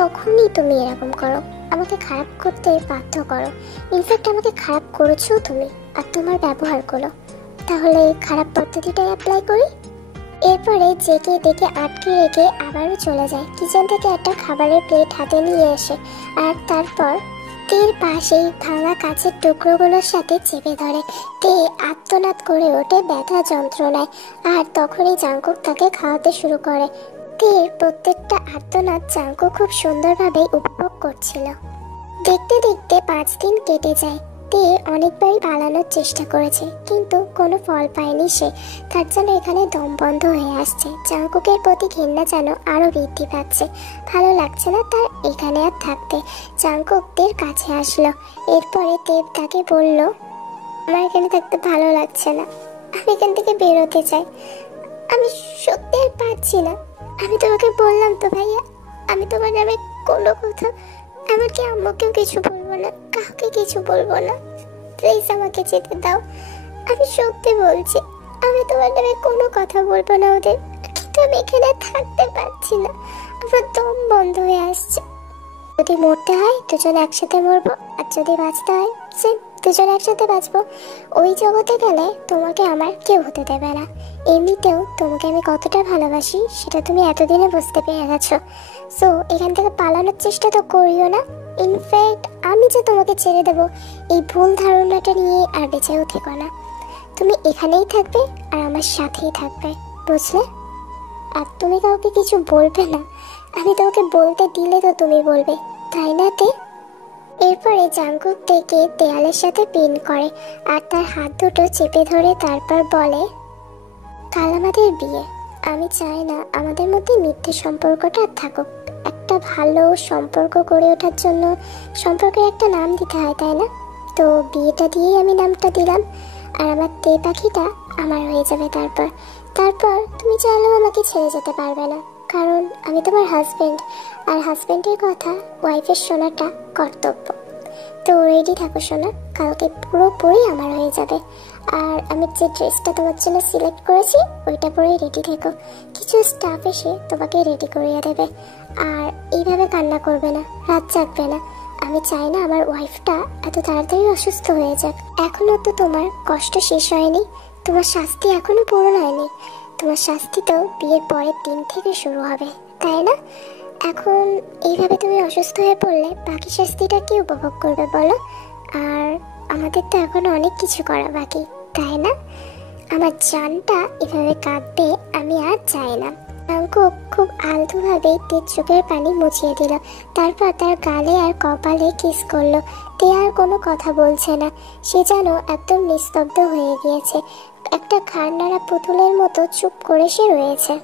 তখনই তুমি এরকম করো, আমাকে খারাপ করতে বাধ্য করো। ইনফ্যাক্ট আমাকে খারাপ করেছো তুমি, আর তোমার ব্যবহার করো। তাহলে খারাপ পদ্ধতিটাই অ্যাপ্লাই করি। এরপরে জেকে দেখে আটকে রেখে আবারও চলে যায়। কিচেন থেকে একটা খাবারের প্লেট হাতে নিয়ে এসে আর তারপর তের পাশেই ভাঙা কাঁচের টুকরোগুলোর সাথে চেপে ধরে। তে আর্তনাদ করে ওঠে ব্যথা যন্ত্রণায়, আর তখনই জাঙ্কুক তাকে খাওয়াতে শুরু করে। তের প্রত্যেকটা আর্তনাদ জাঙ্কুক খুব সুন্দরভাবে উপভোগ করছিল। দেখতে দেখতে 5 দিন কেটে যায়। তে অনেকবারই পালানোর চেষ্টা করেছে, কিন্তু কোনো ফল পায়নি সে। তার যেন এখানে দম বন্ধ হয়ে আসছে। জাঙ্কুকের প্রতি ঘৃণা যেন আরো বৃদ্ধি পাচ্ছে। ভালো লাগছে না তার এখানে আর থাকতে। জাঙ্কুক তের কাছে আসলো। এরপরে দেব তাকে বলল, আমার এখানে থাকতে ভালো লাগছে না, আমি এখান থেকে বেরোতে চাই। আমি সত্যি আর পারছি না। আমি তোমাকে বললাম তো ভাইয়া, আমি তোমার নামে কোনো কথা, এমনকি আম্মুকেও কিছু বলবো না, কাউকে কিছু বলবো না। প্লিজ আমাকে যেতে দাও। আমি সত্যি বলছি, আমি তোমার নামে কোনো কথা বলবো না ওদের। কিন্তু আমি এখানে থাকতে পারছি না, আমার দম বন্ধ হয়ে আসছে। যদি মরতে হয় দুজনে একসাথে মরবো, আর যদি বাঁচতে হয় সে দুজনে একসাথে বাঁচবো। ওই জগতে গেলে তোমাকে আমার কেউ হতে দেবে না। এমনিতেও তোমাকে আমি কতটা ভালোবাসি সেটা তুমি এতদিনে বুঝতে পেরে গেছো। সো এখান থেকে পালানোর চেষ্টা তো করিও না। ইনফ্যাক্ট আমি যে তোমাকে ছেড়ে দেবো এই ভুল ধারণাটা নিয়ে আর বেঁচেও থেকো না। তুমি এখানেই থাকবে আর আমার সাথেই থাকবে, বুঝলে? আর তুমি কাউকে কিছু বলবে না। আমি তোমাকে বলতে দিলে তো তুমি বলবে, তাই না তে? এরপরে জাঙ্কুক থেকে দেয়ালের সাথে পিন করে আর তার হাত দুটো চেপে ধরে তারপর বলে, কাল আমাদের বিয়ে। আমি চাই না আমাদের মধ্যে মিথ্যে সম্পর্কটা থাকুক। একটা ভালো সম্পর্ক গড়ে ওঠার জন্য সম্পর্কের একটা নাম দিতে হয়, তাই না? তো বিয়েটা দিয়েই আমি নামটা দিলাম, আর আমার তে পাখিটা আমার হয়ে যাবে। তারপর তারপর তুমি চাইলেও আমাকে ছেড়ে যেতে পারবে না, কারণ আমি তোমার হাজবেন্ড, আর হাজবেন্ডের কথা ওয়াইফের শোনাটা কর্তব্য। তো রেডি থাকো সোনা, কালকে পুরোপুরি আমার হয়ে যাবে। আর আমি যে ড্রেসটা তোমার জন্য সিলেক্ট করেছি ওইটা পরেই রেডি থেকো। কিছু স্টাফ এসে তোমাকে রেডি করিয়ে দেবে। আর এইভাবে কান্না করবে না, রাত জাগবে না। আমি চাই না আমার ওয়াইফটা এত তাড়াতাড়ি অসুস্থ হয়ে যাক। এখনো তো তোমার কষ্ট শেষ হয়নি, তোমার শাস্তি এখনো পূরণ হয়নি। তোমার শাস্তি তো বিয়ের পরের দিন থেকে শুরু হবে, তাই না? এখন এইভাবে তুমি অসুস্থ হয়ে পড়লে বাকি শাস্তিটা কি উপভোগ করবে বলো? আর আমাদের তো এখনো অনেক কিছু করা বাকি, তাই না? আমার জানটা এভাবে কাঁদবে আমি আর চাই না। জাঙ্কুক খুব আলতোভাবে তের চোখের পানি মুছিয়ে দিল, তারপর তার গালে আর কপালে কিস করলো। তে আর কোনো কথা বলছে না, সে যেন একদম নিস্তব্ধ হয়ে গিয়েছে। একটা ঘাড় নাড়া পুতুলের মতো চুপ করে সে রয়েছে।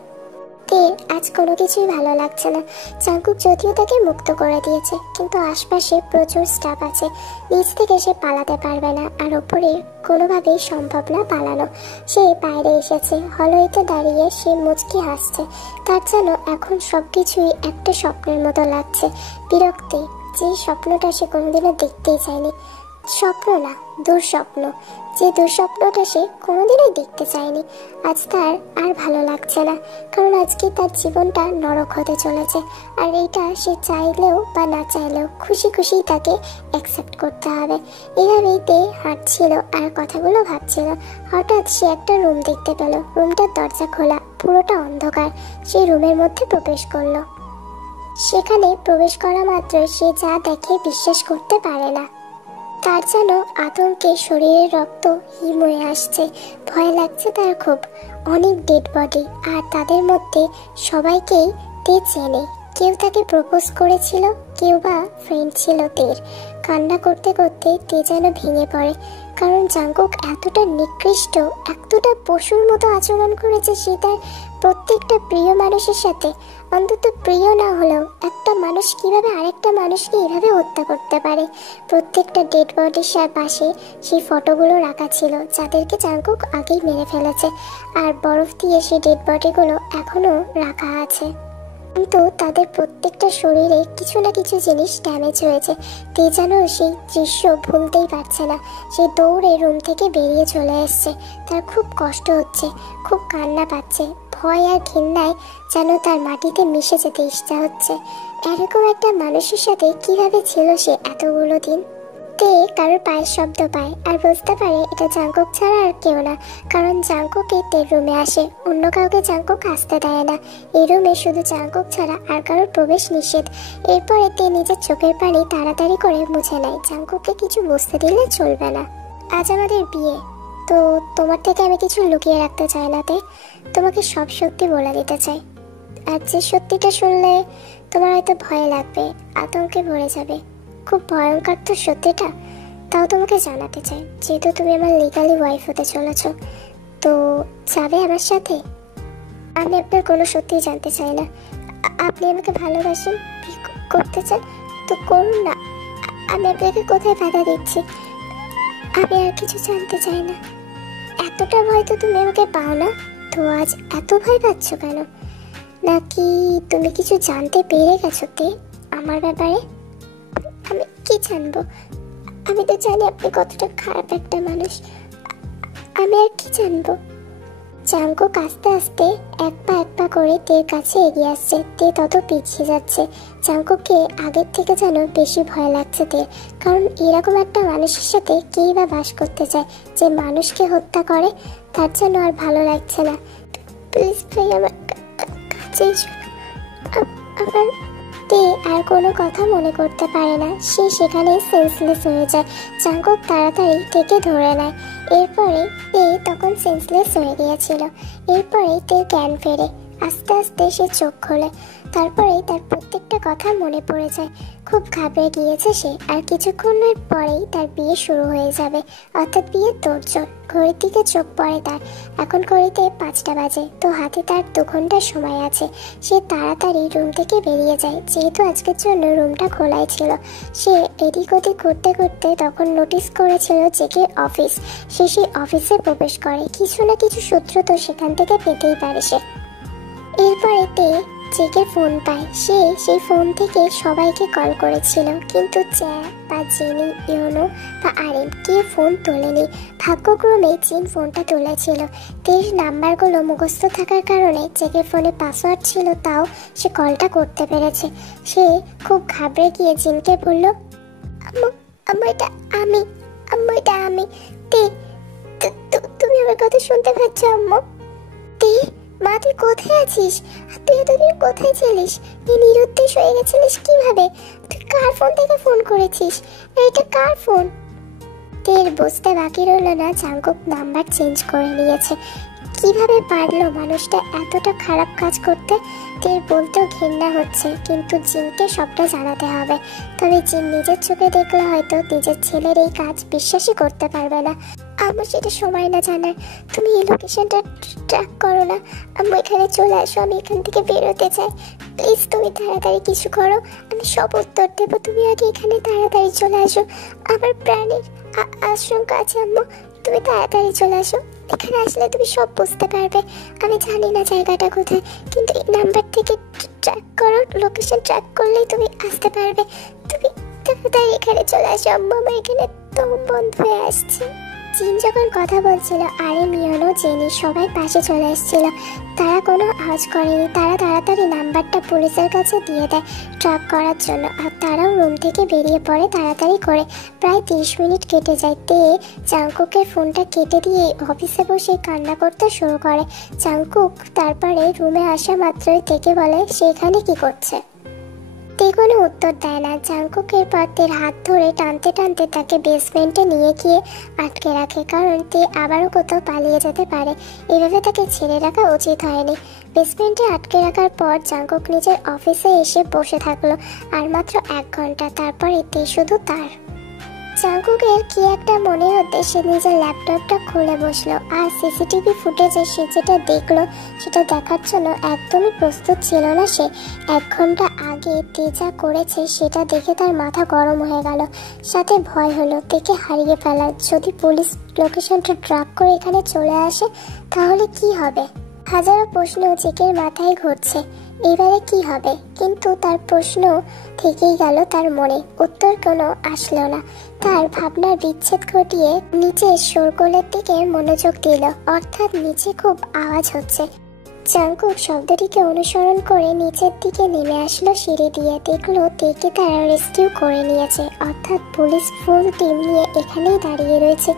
তের আজ কোনো কিছুই ভালো লাগছে না। জাঙ্কুক যদিও তাকে মুক্ত করে দিয়েছে, কিন্তু আশপাশে প্রচুর স্টাফ আছে, নিচ থেকে সে পালাতে পারবে না, আর ওপরে কোনোভাবেই সম্ভব না পালানো। সে বাইরে এসেছে, হলওয়েতে দাঁড়িয়ে সে মুচকি হাসছে। তার যেন এখন সব কিছুই একটা স্বপ্নের মতো লাগছে। বিরক্তি, যে স্বপ্নটা সে কোনোদিনও দেখতেই চায়নি। স্বপ্ন না, দুঃস্বপ্ন, যে দুঃস্বপ্নটা সে কোনোদিনই দেখতে চায়নি। আজ তার আর ভালো লাগছে না, কারণ আজকে তার জীবনটা নরক হতে চলেছে। আর এইটা সে চাইলেও বা না চাইলেও খুশি খুশি তাকে অ্যাকসেপ্ট করতে হবে। এভাবেই তে হাঁটছিল আর কথাগুলো ভাবছিল। হঠাৎ সে একটা রুম দেখতে পেল। রুমটার দরজা খোলা, পুরোটা অন্ধকার। সে রুমের মধ্যে প্রবেশ করলো। সেখানে প্রবেশ করা মাত্র সে যা দেখে বিশ্বাস করতে পারে না। তার যেন আতঙ্কে শরীরের রক্ত হিম হয়ে আসছে। ভয় লাগছে তার খুব। অনেক ডেড বডি, আর তাদের মধ্যে সবাইকেই তে চেনে। কেউ তাকে প্রপোজ করেছিল, কেউ বা ফ্রেন্ড ছিল তের। কান্না করতে করতে তে যেন ভেঙে পড়ে, কারণ জাঙ্কুক এতটা নিকৃষ্ট, এতটা পশুর মতো আচরণ করেছে সে তার প্রত্যেকটা প্রিয় মানুষের সাথে। অন্তত প্রিয় না হলেও একটা মানুষ কিভাবে আরেকটা মানুষকে এভাবে হত্যা করতে পারে? প্রত্যেকটা ডেড বডির পাশে সেই ফটোগুলো রাখা ছিল, যাদেরকে জাঙ্কুক আগেই মেরে ফেলেছে। আর বরফ দিয়ে সেই ডেড বডিগুলো এখনো রাখা আছে, কিন্তু তাদের প্রত্যেকটা শরীরে কিছু না কিছু জিনিস ড্যামেজ হয়েছে। তে যেন সেই দৃশ্য ভুলতেই পারছে না। সে দৌড়ে রুম থেকে বেরিয়ে চলে এসছে। তার খুব কষ্ট হচ্ছে, খুব কান্না পাচ্ছে। ভয় আর ঘৃণায় যেন তার মাটিতে মিশে যেতে ইচ্ছা হচ্ছে। এরকম একটা মানুষের সাথে কিভাবে ছিল সে এতগুলো দিন? তে কারোর পায়ের শব্দ পায় আর বুঝতে পারে এটা জাঙ্কুক ছাড়া আর কেউ না, কারণ জাঙ্কুকই তের রুমে আসে, অন্য কাউকে জাঙ্কুক আসতে দেয় না। এই রুমে শুধু জাঙ্কুক ছাড়া আর কারোর প্রবেশ নিষেধ। এরপরে তে নিজের চোখের পানি তাড়াতাড়ি করে মুছে নেয়, জাঙ্কুককে কিছু বুঝতে দিলে চলবে না। আজ আমাদের বিয়ে, তো তোমার থেকে আমি কিছু লুকিয়ে রাখতে চাই না তে, তোমাকে সব সত্যি বলে দিতে চাই। আর যে সত্যিটা শুনলে তোমার হয়তো ভয় লাগবে, আতঙ্কে ভরে যাবে, খুব ভয়ঙ্কর তো সত্যিটা, তাও তোমাকে জানাতে চাই। যেহেতু তুমি আমার লিগালি ওয়াইফ হতে চলেছ, তো যাবে আমার সাথে? আমি আপনার কোনো সত্যিই জানতে চাই না। আপনি আমাকে ভালোবাসেন, করতে চান তো করুন না, আমি আপনাকে কোথায় বাধা দিচ্ছি? আমি আর কিছু জানতে চাই না। এতটা ভয় তো তুমি আমাকে পাও না, তো আজ এত ভয় পাচ্ছ কেন? নাকি তুমি কিছু জানতে পেরে গেছো তে আমার ব্যাপারে? আমি কি জানবো? আমি তো জানি আপনি কতটা খারাপ একটা মানুষ, আমি আর কি জানবো? জাঙ্কুক আস্তে আস্তে এক পা করে তের কাছে এগিয়ে আসছে, তে তত পিছিয়ে যাচ্ছে। জাঙ্কুককে আগের থেকে যেন বেশি ভয় লাগছে তের, কারণ এরকম একটা মানুষের সাথে কেই বা বাস করতে চায় যে মানুষকে হত্যা করে, তার জন্য আর ভালো লাগছে না। প্লিজ ভাই আমার কাছে আমার তে আর কোনো কথা মনে করতে পারে না, সে সেখানে সেন্সলেস হয়ে যায়। জাঙ্কুক তাড়াতাড়ি তেকে ধরে নেয়। এরপরে তে তখন সেন্সলেস হয়ে গিয়েছিল। এরপরে তে জ্ঞান ফেরে, আস্তে আস্তে সে চোখ খোলে। তারপরেই তার প্রত্যেকটা কথা মনে পড়ে যায়। খুব ঘাবড়ে গিয়েছে সে, আর কিছুক্ষণের পরেই তার বিয়ে শুরু হয়ে যাবে, অর্থাৎ বিয়ের তোড়জোড়। ঘড়ির দিকে চোখ পড়ে তার, এখন ঘড়িতে 5টা বাজে, তো হাতে তার 2 ঘন্টা সময় আছে। সে তাড়াতাড়ি রুম থেকে বেরিয়ে যায়, যেহেতু আজকের জন্য রুমটা খোলাই ছিল। সে এদিক ওদিক ঘুরতে ঘুরতে তখন নোটিস করেছিল জেকের অফিস। সে সেই অফিসে প্রবেশ করে, কিছু না কিছু সূত্র তো সেখান থেকে পেতেই পারে সে। এরপরে তে জেকের ফোন পায়, সে সেই ফোন থেকে সবাইকে কল করেছিল, কিন্তু জ্যাক বা জেনি, ইউনো বা আরএম কে ফোন তোলেনি। ভাগ্যক্রমে জিন ফোনটা তুলেছিল। তের নাম্বারগুলো মুখস্থ থাকার কারণে জেকের ফোনে পাসওয়ার্ড ছিল, তাও সে কলটা করতে পেরেছে। সে খুব ঘাবড়ে গিয়ে জিনকে বলল, আম্মু আম্মু এটা আমি, আম্মু এটা আমি। তে তুমি আমার কথা শুনতে পাচ্ছ আম্মু? তে মা তুই কোথায় আছিস? তুই এতদিন কোথায় ছিলিস? এই নিরুদ্দেশ হয়ে গেছিলিস কিভাবে? তুই কার ফোন থেকে ফোন করেছিস? এটা কার ফোন? তের বুঝতে বাকি রইল না জাঙ্কুক নাম্বার চেঞ্জ করে নিয়েছে। কিভাবে পারলো মানুষটা এতটা খারাপ কাজ করতে? তের বলতেও ঘৃণা হচ্ছে, কিন্তু জিনকে সবটা জানাতে হবে। তবে জিন নিজের চোখে দেখলে হয়তো নিজের ছেলের এই কাজ বিশ্বাসই করতে পারবে না। আমার সেটা সময় না জানার, তুমি এই লোকেশনটা ট্র্যাক করো না। আমি এখানে চলে আসো, আমি এখান থেকে বেরোতে চাই। প্লিজ তুমি তাড়াতাড়ি কিছু করো, আমি সব উত্তর দেবো। তুমি আগে এখানে তাড়াতাড়ি চলে আসো, আমার প্রাণের আশঙ্কা আছে আম্মু। তুমি তাড়াতাড়ি চলে আসো, এখানে আসলে তুমি সব বুঝতে পারবে। আমি জানি না জায়গাটা কোথায়, কিন্তু এই নাম্বার থেকে ট্র্যাক করো, লোকেশন ট্র্যাক করলেই তুমি আসতে পারবে। তুমি তাড়াতাড়ি এখানে চলে আসো আম্মু, আমার এখানে দম বন্ধ হয়ে আসছে। জিন যখন কথা বলছিল, আরে মিয়ানো, জেনি সবাই পাশে চলে এসেছিল। তারা কোনো আওয়াজ করেনি, তারা তাড়াতাড়ি নাম্বারটা পুলিশের কাছে দিয়ে দেয় ট্র্যাক করার জন্য। আর তারাও রুম থেকে বেরিয়ে পড়ে তাড়াতাড়ি করে। প্রায় 30 মিনিট কেটে যায়। তে জাঙ্কুকের ফোনটা কেটে দিয়ে অফিসে বসে কান্না করতে শুরু করে। জাঙ্কুক তারপরে রুমে আসা মাত্রই তেকে বলে সে এখানে কি করছে। তে কোনো উত্তর দেয় না। জাঙ্কুকের পর তের হাত ধরে টানতে টানতে তাকে বেসমেন্টে নিয়ে গিয়ে আটকে রাখে, কারণ তে আবারও কোথাও পালিয়ে যেতে পারে। এভাবে তাকে ছেড়ে রাখা উচিত হয়নি। বেসমেন্টে আটকে রাখার পর জাঙ্কুক নিজের অফিসে এসে বসে থাকলো, আর মাত্র 1 ঘন্টা। তারপর তে শুধু তার। জাঙ্কুকের কি একটা মনে হতে সে নিজের ল্যাপটপটা খুলে বসলো, আর সিসিটিভি ফুটেজে সে যেটা দেখলো সেটা দেখার জন্য একদমই প্রস্তুত ছিল না সে। 1 ঘন্টা আগে তে যা করেছে সেটা দেখে তার মাথা গরম হয়ে গেল, সাথে ভয় হলো তেকে হারিয়ে ফেলার। যদি পুলিশ লোকেশনটা ট্র্যাক করে এখানে চলে আসে তাহলে কি হবে? হাজারো প্রশ্ন জেকের মাথায় ঘুরছে, এবারে কি হবে? কিন্তু তার প্রশ্ন থেকেই গেল তার মনে, উত্তর কোনো আসলো না। তার ভাবনার বিচ্ছেদ ঘটিয়ে নিচে শোরগোলের দিকে মনোযোগ দিল, অর্থাৎ নিচে খুব আওয়াজ হচ্ছে। জাঙ্কুক শব্দটিকে অনুসরণ করে নিচের দিকে নেমে আসলো সিঁড়ি দিয়ে। দেখলো তেকে তারা রেস্কিউ করে নিয়েছে, অর্থাৎ পুলিশ ফুল টিম নিয়ে এখানেই দাঁড়িয়ে রয়েছে।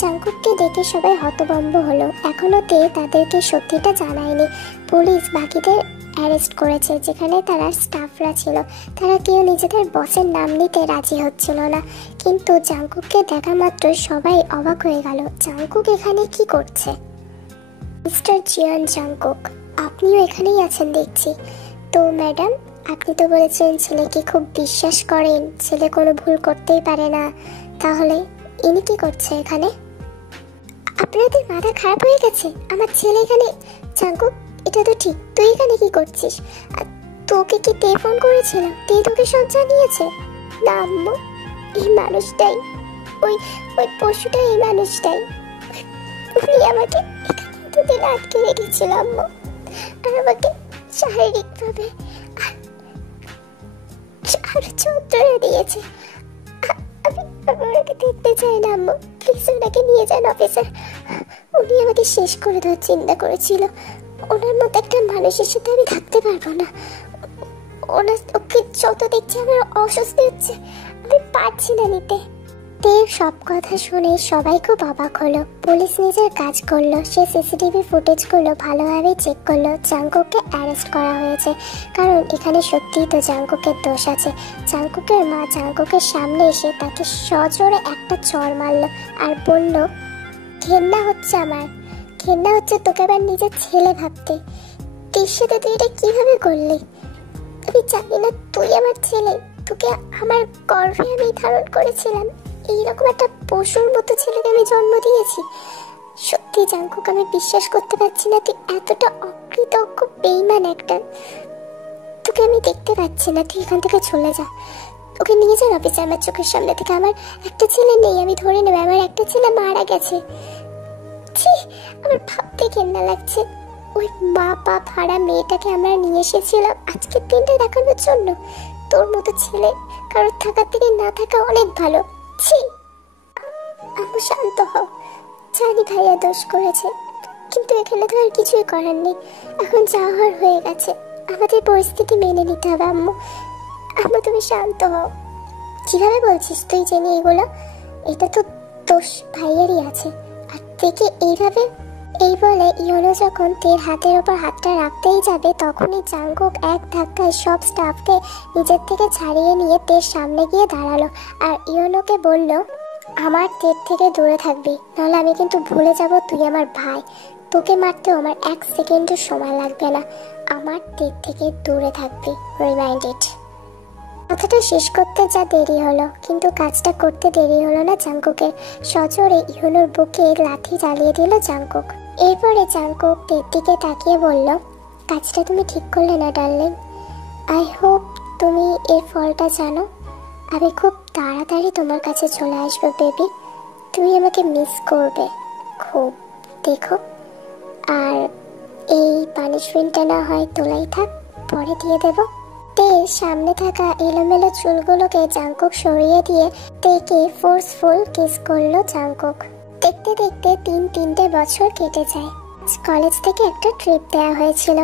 জাঙ্কুককে দেখে সবাই হতভম্ব হলো। এখনো তে তাদেরকে সত্যিটা জানায়নি। পুলিশ বাকিদের অ্যারেস্ট করেছে, যেখানে তারা স্টাফরা ছিল। তারা কেউ নিজেদের বসের নাম নিতে রাজি হচ্ছিল না। কিন্তু জাঙ্কুককে দেখা মাত্র সবাই অবাক হয়ে গেল। জাঙ্কুক এখানে কি করছে? মিস্টার জিয়ান জাঙ্কুক, আপনিও এখানেই আছেন দেখছি। তো ম্যাডাম, আপনি তো বলেছেন ছেলেকে খুব বিশ্বাস করেন, ছেলে কোনো ভুল করতেই পারে না, তাহলে ইনি কি করছে এখানে? আপনাদের মাথা খারাপ হয়ে গেছে? আমার ছেলে এখানে? জাঙ্কুক, এটা তো ঠিক, তুই এখানে কি করছিস? আর তোকে কি তে ফোন করেছিল? তে তোকে সব জানিয়েছে? না আম্মু, এই মানুষটাই, ওই ওই পশুটাই, এই মানুষটাই। উনি আমাকে এতদিন আটকে রেখেছিল আম্মু, আর আমাকে শারীরিকভাবে আর যন্ত্রণা দিয়েছে। আমি ওনাকে দেখতে চাই না আম্মু, প্লিজ ওনাকে নিয়ে যান অফিসার। উনি আমাকে শেষ করে দেওয়ার চিন্তা করেছিল। ওনার মতো একটা মানুষের সাথে আমি থাকতে পারবো না। ওকে যত দেখছি আমার অস্বস্তি হচ্ছে, আমি পারছি না নিতে। তের সব কথা শুনে সবাই খুব অবাক হলো। পুলিশ নিজের কাজ করলো, সে সিসিটিভি ফুটেজগুলো ভালোভাবে চেক করলো। জাঙ্কুককে অ্যারেস্ট করা হয়েছে, কারণ এখানে সত্যিই তো জাঙ্কুকের দোষ আছে। জাঙ্কুকের মা জাঙ্কুকের সামনে এসে তাকে সজোরে একটা চড় মারলো আর বলল, ঘেন্না হচ্ছে আমার, ঘেন্না হচ্ছে তোকে আবার নিজের ছেলে ভাবতে। তোর সাথে তুই এটা কিভাবে করলি? আমি জানি না তুই আমার ছেলে, তোকে আমার গর্ভে আমি ধারণ করেছিলাম। এইরকম একটা পশুর মতো ছেলেকে আমি জন্ম দিয়েছি। সত্যি জাঙ্কুক, আমি বিশ্বাস করতে পারছি না তুই এতটা অকৃতজ্ঞ বেঈমান একটা। তোকে আমি দেখতে পাচ্ছি না, তুই এখান থেকে চলে যা। ওকে নিয়ে যান অফিসে আমার চোখের সামনে থেকে। আমার একটা ছেলে নেই, আমি ধরে নেব আমার একটা ছেলে মারা গেছে। ছি, আমার ভাবতে ঘেন্না লাগছে। ওই মা বাপ হারা মেয়েটাকে আমরা নিয়ে এসেছিলাম আজকের দিনটা দেখানোর জন্য। তোর মতো ছেলে কারোর থাকার থেকে না থাকা অনেক ভালো। ছি, আম্মু শান্ত হও। জানি ভাইয়া দোষ করেছে, কিন্তু এখানে তো আর কিছুই করার নেই। এখন যা হওয়ার হয়ে গেছে, আমাদের পরিস্থিতি মেনে নিতে হবে। আম্মু, আম্মু তুমি শান্ত হও। কিভাবে বলছিস তুই জেনে এগুলো? এটা তো দোষ ভাইয়ারই আছে। আর থেকে এইভাবে, এই বলে ইয়োনো যখন তের হাতের ওপর হাতটা রাখতেই যাবে, তখনই জাঙ্কুক এক ধাক্কায় সব স্টাফকে নিজের থেকে ছাড়িয়ে নিয়ে তের সামনে গিয়ে দাঁড়ালো আর ইয়োনোকে বলল, আমার তের থেকে দূরে থাকবি, নাহলে আমি কিন্তু ভুলে যাব তুই আমার ভাই। তোকে মারতেও আমার 1 সেকেন্ডও সময় লাগবে না। আমার তের থেকে দূরে থাকবি, রিমাইন্ডেড। কথাটা শেষ করতে যা দেরি হলো, কিন্তু কাজটা করতে দেরি হলো না জাঙ্কুকের। সজোরে ইয়োনোর বুকে লাথি চালিয়ে দিল জাঙ্কুক। এরপরে জাঙ্কুক তের দিকে তাকিয়ে বলল, কাজটা তুমি ঠিক করলে না ডার্লিং। আই হোপ তুমি এর ফলটা জানো। আমি খুব তাড়াতাড়ি তোমার কাছে চলে আসবো বেবি। তুমি আমাকে মিস করবে খুব, দেখো। আর এই পানিশমেন্টটা না হয় তোলাই থাক, পরে দিয়ে দেবো। তের সামনে থাকা এলোমেলো চুলগুলোকে জাঙ্কুক সরিয়ে দিয়ে তেকে ফোর্সফুল কিস করলো জাঙ্কুক। দেখতে দেখতে 3 বছর কেটে যায়। কলেজ থেকে একটা ট্রিপ দেওয়া হয়েছিল।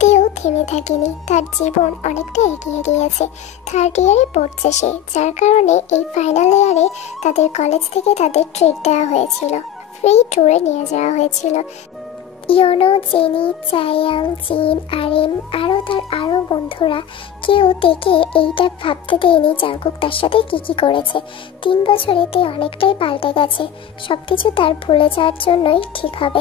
তেও থেমে থাকেনি, তার জীবন অনেকটা এগিয়ে গিয়েছে। 3rd ইয়ারে পড়ছে সে, যার কারণে এই ফাইনাল ইয়ারে তাদের কলেজ থেকে তাদের ট্রিপ দেওয়া হয়েছিল, ফ্রি ট্যুরে নিয়ে যাওয়া হয়েছিল। ইয়োনো, জেনি, চায়াং, জিন, আরএম আরও বন্ধুরা কেউ তেকে এইটা ভাবতে দেয়নি জাঙ্কুক তার সাথে কি করেছে। 3 বছরে তে অনেকটাই পাল্টে গেছে। সবকিছু তার ভুলে যাওয়ার জন্যই ঠিক হবে।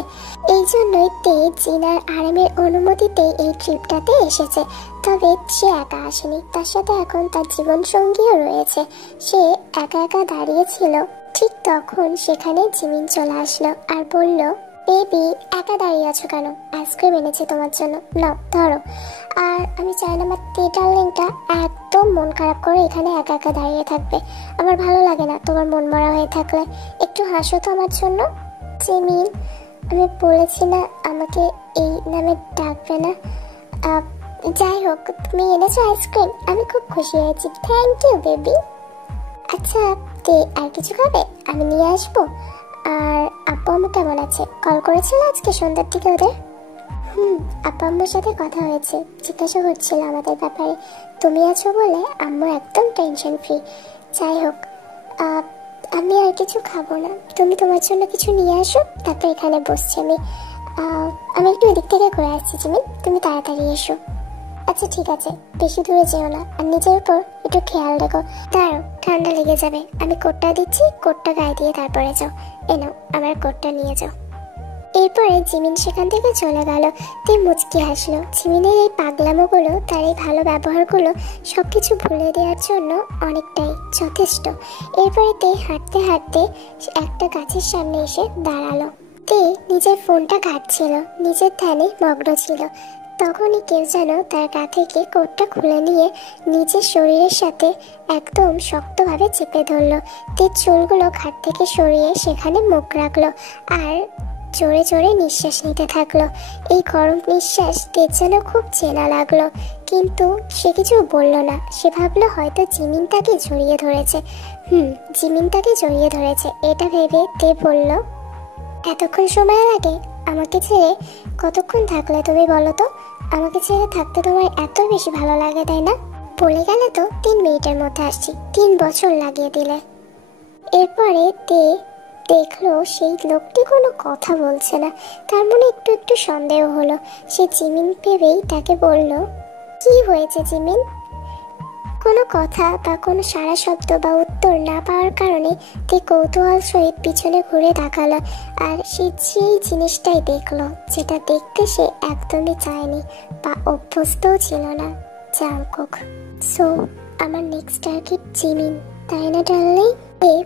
এই জন্যই তে জিন আর আরএমের অনুমতিতে এই ট্রিপটাতে এসেছে। তবে সে একা আসেনি, তার সাথে এখন তার জীবন সঙ্গীও রয়েছে। সে একা একা দাঁড়িয়েছিল, ঠিক তখন সেখানে জিমিন চলে আসলো আর বলল, বেবি একা দাঁড়িয়ে আছো কেন? আইসক্রিম এনেছি তোমার জন্য, নাও ধরো। আর আমি চাই না আমার তে ডার্লিংটা একদম মন খারাপ করে এখানে একা একা দাঁড়িয়ে থাকবে। আমার ভালো লাগে না তোমার মন মরা হয়ে থাকলে। একটু হাসো তো আমার জন্য। জিমিন, আমি বলেছি না আমাকে এই নামে ডাকবে না। যাই হোক, তুমি এনেছো আইসক্রিম, আমি খুব খুশি হয়েছি। Thank you baby. আচ্ছা তে, আর কিছু খাবে? আমি নিয়ে আসবো। আর আব্বু আম্মু কেমন আছে? কল করেছিল আজকে সন্ধ্যার দিকে ওদের? আপা আম্মুর সাথে কথা হয়েছে, জিজ্ঞাসা করছিল আমাদের ব্যাপারে। তুমি আছো বলে আম্মু একদম টেনশন ফ্রি। যাই হোক, আমি আর কিছু খাবো না, তুমি তোমার জন্য কিছু নিয়ে আসো, তারপর এখানে বসছি আমি। আমি একটু এদিক থেকে ঘুরে আসছি জিমিন, তুমি তাড়াতাড়ি এসো। আচ্ছা ঠিক আছে, বেশি দূরে যেও না, আর নিজের উপর একটু খেয়াল রেখো। দাঁড়াও, ঠান্ডা লেগে যাবে। আমি কোটটা দিচ্ছি, কোটটা গায়ে দিয়ে তারপরে যাও। এ নাও, আমার কোটটা নিয়ে যাও। এরপরে জিমিন সেখান থেকে চলে গেল। তে মুচকি হাসলো। জিমিনের এই পাগলামোগুলো, তার এই ভালো ব্যবহারগুলো সবকিছু ভুলে দেওয়ার জন্য অনেকটাই যথেষ্ট। এরপরে তে হাঁটতে হাঁটতে একটা গাছের সামনে এসে দাঁড়ালো। তে নিজের ফোনটা ঘাঁটছিল, নিজের ধ্যানে মগ্ন ছিল। তখনই কেউ যেন তার গা থেকে কোটটা খুলে নিয়ে নিজের শরীরের সাথে একদম শক্তভাবে চেপে ধরলো। তে চুলগুলো ঘাট থেকে সরিয়ে সেখানে মুখ রাখলো আর জোরে জোরে নিঃশ্বাস নিতে থাকলো। এই গরম নিঃশ্বাস তের যেন খুব চেনা লাগলো, কিন্তু সে কিছু বলল না। সে ভাবলো হয়তো জিমিন তাকে জড়িয়ে ধরেছে। জিমিন তাকে জড়িয়ে ধরেছে এটা ভেবে তে বলল, এতক্ষণ সময় লাগে আমাকে ছেড়ে? কতক্ষণ থাকলে তুমি বলো তো? আমাকে ছেড়ে থাকতে তোমার এত বেশি ভালো লাগে, তাই না? বলে গেলে তো 3 মিনিটের মধ্যে আসছি, 3 বছর লাগিয়ে দিলে। এরপরে তে দেখলো সেই লোকটি কোনো কথা বলছে না। তার মনে একটু একটু সন্দেহ হলো। সে জিমিন ভেবেই তাকে বলল, কি হয়েছে জিমিন? কোনো কথা বা কোনো সারা শব্দ বা উত্তর না পাওয়ার কারণে তে কৌতূহল সহিত পিছনে ঘুরে তাকালো। আর সে সেই জিনিসটাই দেখলো যেটা দেখতে সে একদমই চায়নি বা অভ্যস্তও ছিল না, জাংকুক। সো আমার নেক্সট টার্গেট জিমিন, তাই না ডার্লিং?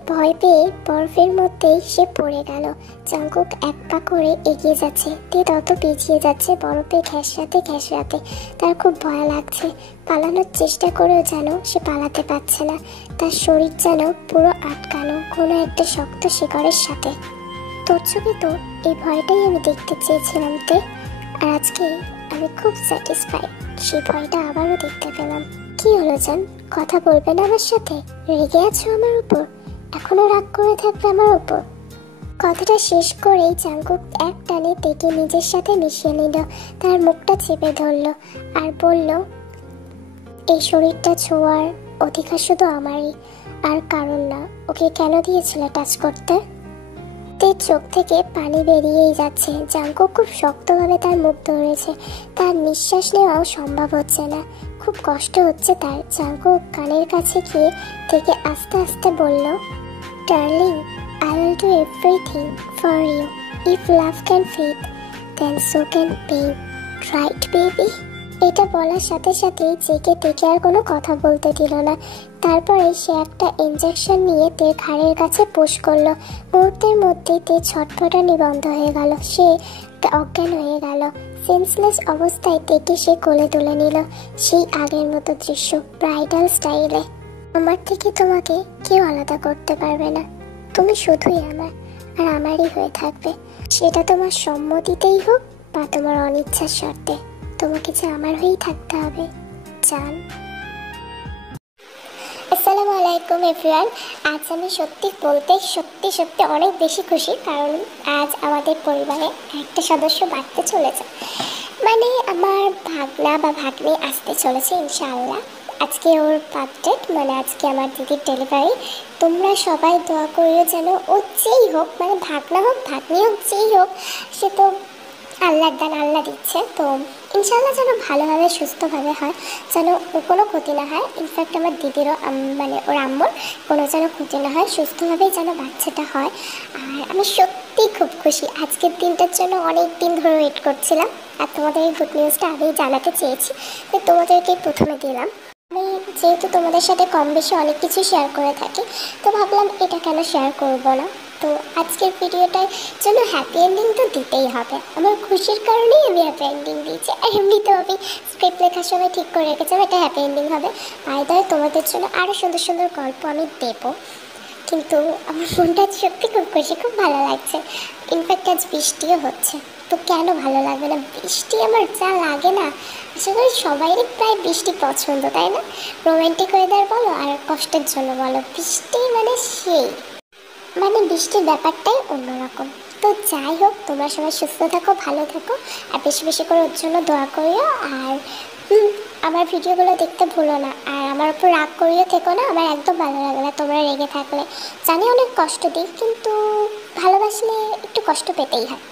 ভয় পেয়ে বরফের মধ্যেই সে পড়ে গেল। জাংকুক এক পা করে এগিয়ে যাচ্ছে, তে তত পিছিয়ে যাচ্ছে বরফে ঘেঁষরাতে। তার খুব ভয় লাগছে। পালানোর চেষ্টা করেও যেন সে পালাতে পারছে না। তার শরীর যেন পুরো আটকানো কোনো একটা শক্ত শিকড়ের সাথে। তোর চোখে তো এই ভয়টাই আমি দেখতে চেয়েছিলাম তে, আর আজকে আমি খুব স্যাটিসফাইড। সেই ভয়টা আবারও দেখতে পেলাম। কি হলো জান, কথা বলবে না আমার সাথে? রেগে আছো আমার উপর? এখনো রাগ করে থাকবে আমার উপর? কথাটা শেষ করেই জাংকুক এক টানে তেকে নিজের সাথে মিশিয়ে নিল, তার মুখটা চেপে ধরল আর বলল, এই শরীরটা ছোঁয়ার অধিকার শুধু আমারই, আর কারণ না। ওকে কেন দিয়েছিল টাচ করতে? তের চোখ থেকে পানি বেরিয়েই যাচ্ছে। জাংকুক খুব শক্তভাবে তার মুখ ধরেছে। তার নিঃশ্বাস নেওয়াও সম্ভব হচ্ছে না, খুব কষ্ট হচ্ছে তার। জাংকুক কানের কাছে গিয়ে থেকে আস্তে আস্তে বলল, darling, I will do everything for you. If love can fade, then so can pain. Right, baby? এটা বলার সাথে সাথেই জেগে থেকে আর কোনো কথা বলতে দিল না। তারপরে সে একটা ইনজেকশন নিয়ে তের ঘাড়ের কাছে পুশ করলো। মুহূর্তের মধ্যেই তের ছটফটানি বন্ধ হয়ে গেল। সে অজ্ঞান হয়ে গেল। সেন্সলেস অবস্থায় তেকে সে কোলে তুলে নিল। সেই আগের মতো দৃশ্য, ব্রাইডাল স্টাইলে। আমার থেকে তোমাকে কেউ আলাদা করতে পারবে না, তুমি শুধুই আমার, আর আমারই হয়ে থাকবে। সেটা তোমার সম্মতিতেই হোক বা তোমার অনিচ্ছার শর্তে, তোমাকে যে আমার হয়েই থাকতে হবে, জান। আসসালামু আলাইকুম এভরিওয়ান। আজ আমি সত্যি বলতে সত্যি অনেক বেশি খুশি, কারণ আজ আমাদের পরিবারে একটা সদস্য বাড়তে চলেছে। মানে আমার ভাগনা বা ভাগ্নি আসতে চলেছে ইনশাআল্লাহ। আজকে ওর বার্থডে, মানে আজকে আমার দিদির ডেলিভারি। তোমরা সবাই দোয়া করিও যেন ও যেই হোক, মানে ভাগনা হোক ভাগ্নি হোক যেই হোক, সে তো আল্লাহর দান, আল্লাহ দিচ্ছে। তো ইনশাআল্লাহ যেন ভালোভাবে সুস্থভাবে হয়, যেন কোনো ক্ষতি না হয়। ইনফ্যাক্ট আমার দিদিরও মানে ওর আম্মুর কোনো যেন ক্ষতি না হয়, সুস্থভাবেই যেন বাচ্চাটা হয়। আর আমি সত্যি খুব খুশি। আজকের দিনটার জন্য অনেক দিন ধরে ওয়েট করছিলাম, আর তোমাদের এই গুড নিউজটা আগেই জানাতে চেয়েছি, তো তোমাদেরকেই প্রথমে দিলাম। আমি যেহেতু তোমাদের সাথে কম বেশি অনেক কিছু শেয়ার করে থাকি, তো ভাবলাম এটা কেন শেয়ার করবো না। তো আজকের ভিডিওটার জন্য হ্যাপি এন্ডিং তো দিতেই হবে। আমার খুশির কারণেই আমি হ্যাপি এন্ডিং দিয়েছি। আর এমনিতেও আমি স্ক্রিপ্ট লেখার সময় ঠিক করে রেখেছিলাম এটা হ্যাপি এন্ডিং হবে। আলাদা তোমাদের জন্য আরও সুন্দর সুন্দর গল্প আমি দেবো। কিন্তু আমার মনটা সত্যি খুব খুশি, খুব ভালো লাগছে। ইনফ্যাক্ট আজ বৃষ্টিও হচ্ছে, তো কেন ভালো লাগবে না? বৃষ্টি আমার যা লাগে না, আশা করি সবাইরই প্রায় বৃষ্টি পছন্দ, তাই না? রোমান্টিক ওয়েদার বলো আর কষ্টের জন্য বলো, বৃষ্টি মানে সেই, মানে বৃষ্টির ব্যাপারটাই অন্যরকম। তো যাই হোক, তোমরা সবাই সুস্থ থাকো, ভালো থাকো, আর বেশি বেশি করে ওর জন্য দোয়া করিও। আর আমার ভিডিওগুলো দেখতে ভুলো না, আর আমার উপর রাগ করিও থেকো না, আমার একদম ভালো লাগে না তোমরা রেগে থাকলে। জানি অনেক কষ্ট দিই, কিন্তু ভালোবাসলে একটু কষ্ট পেতেই হয়।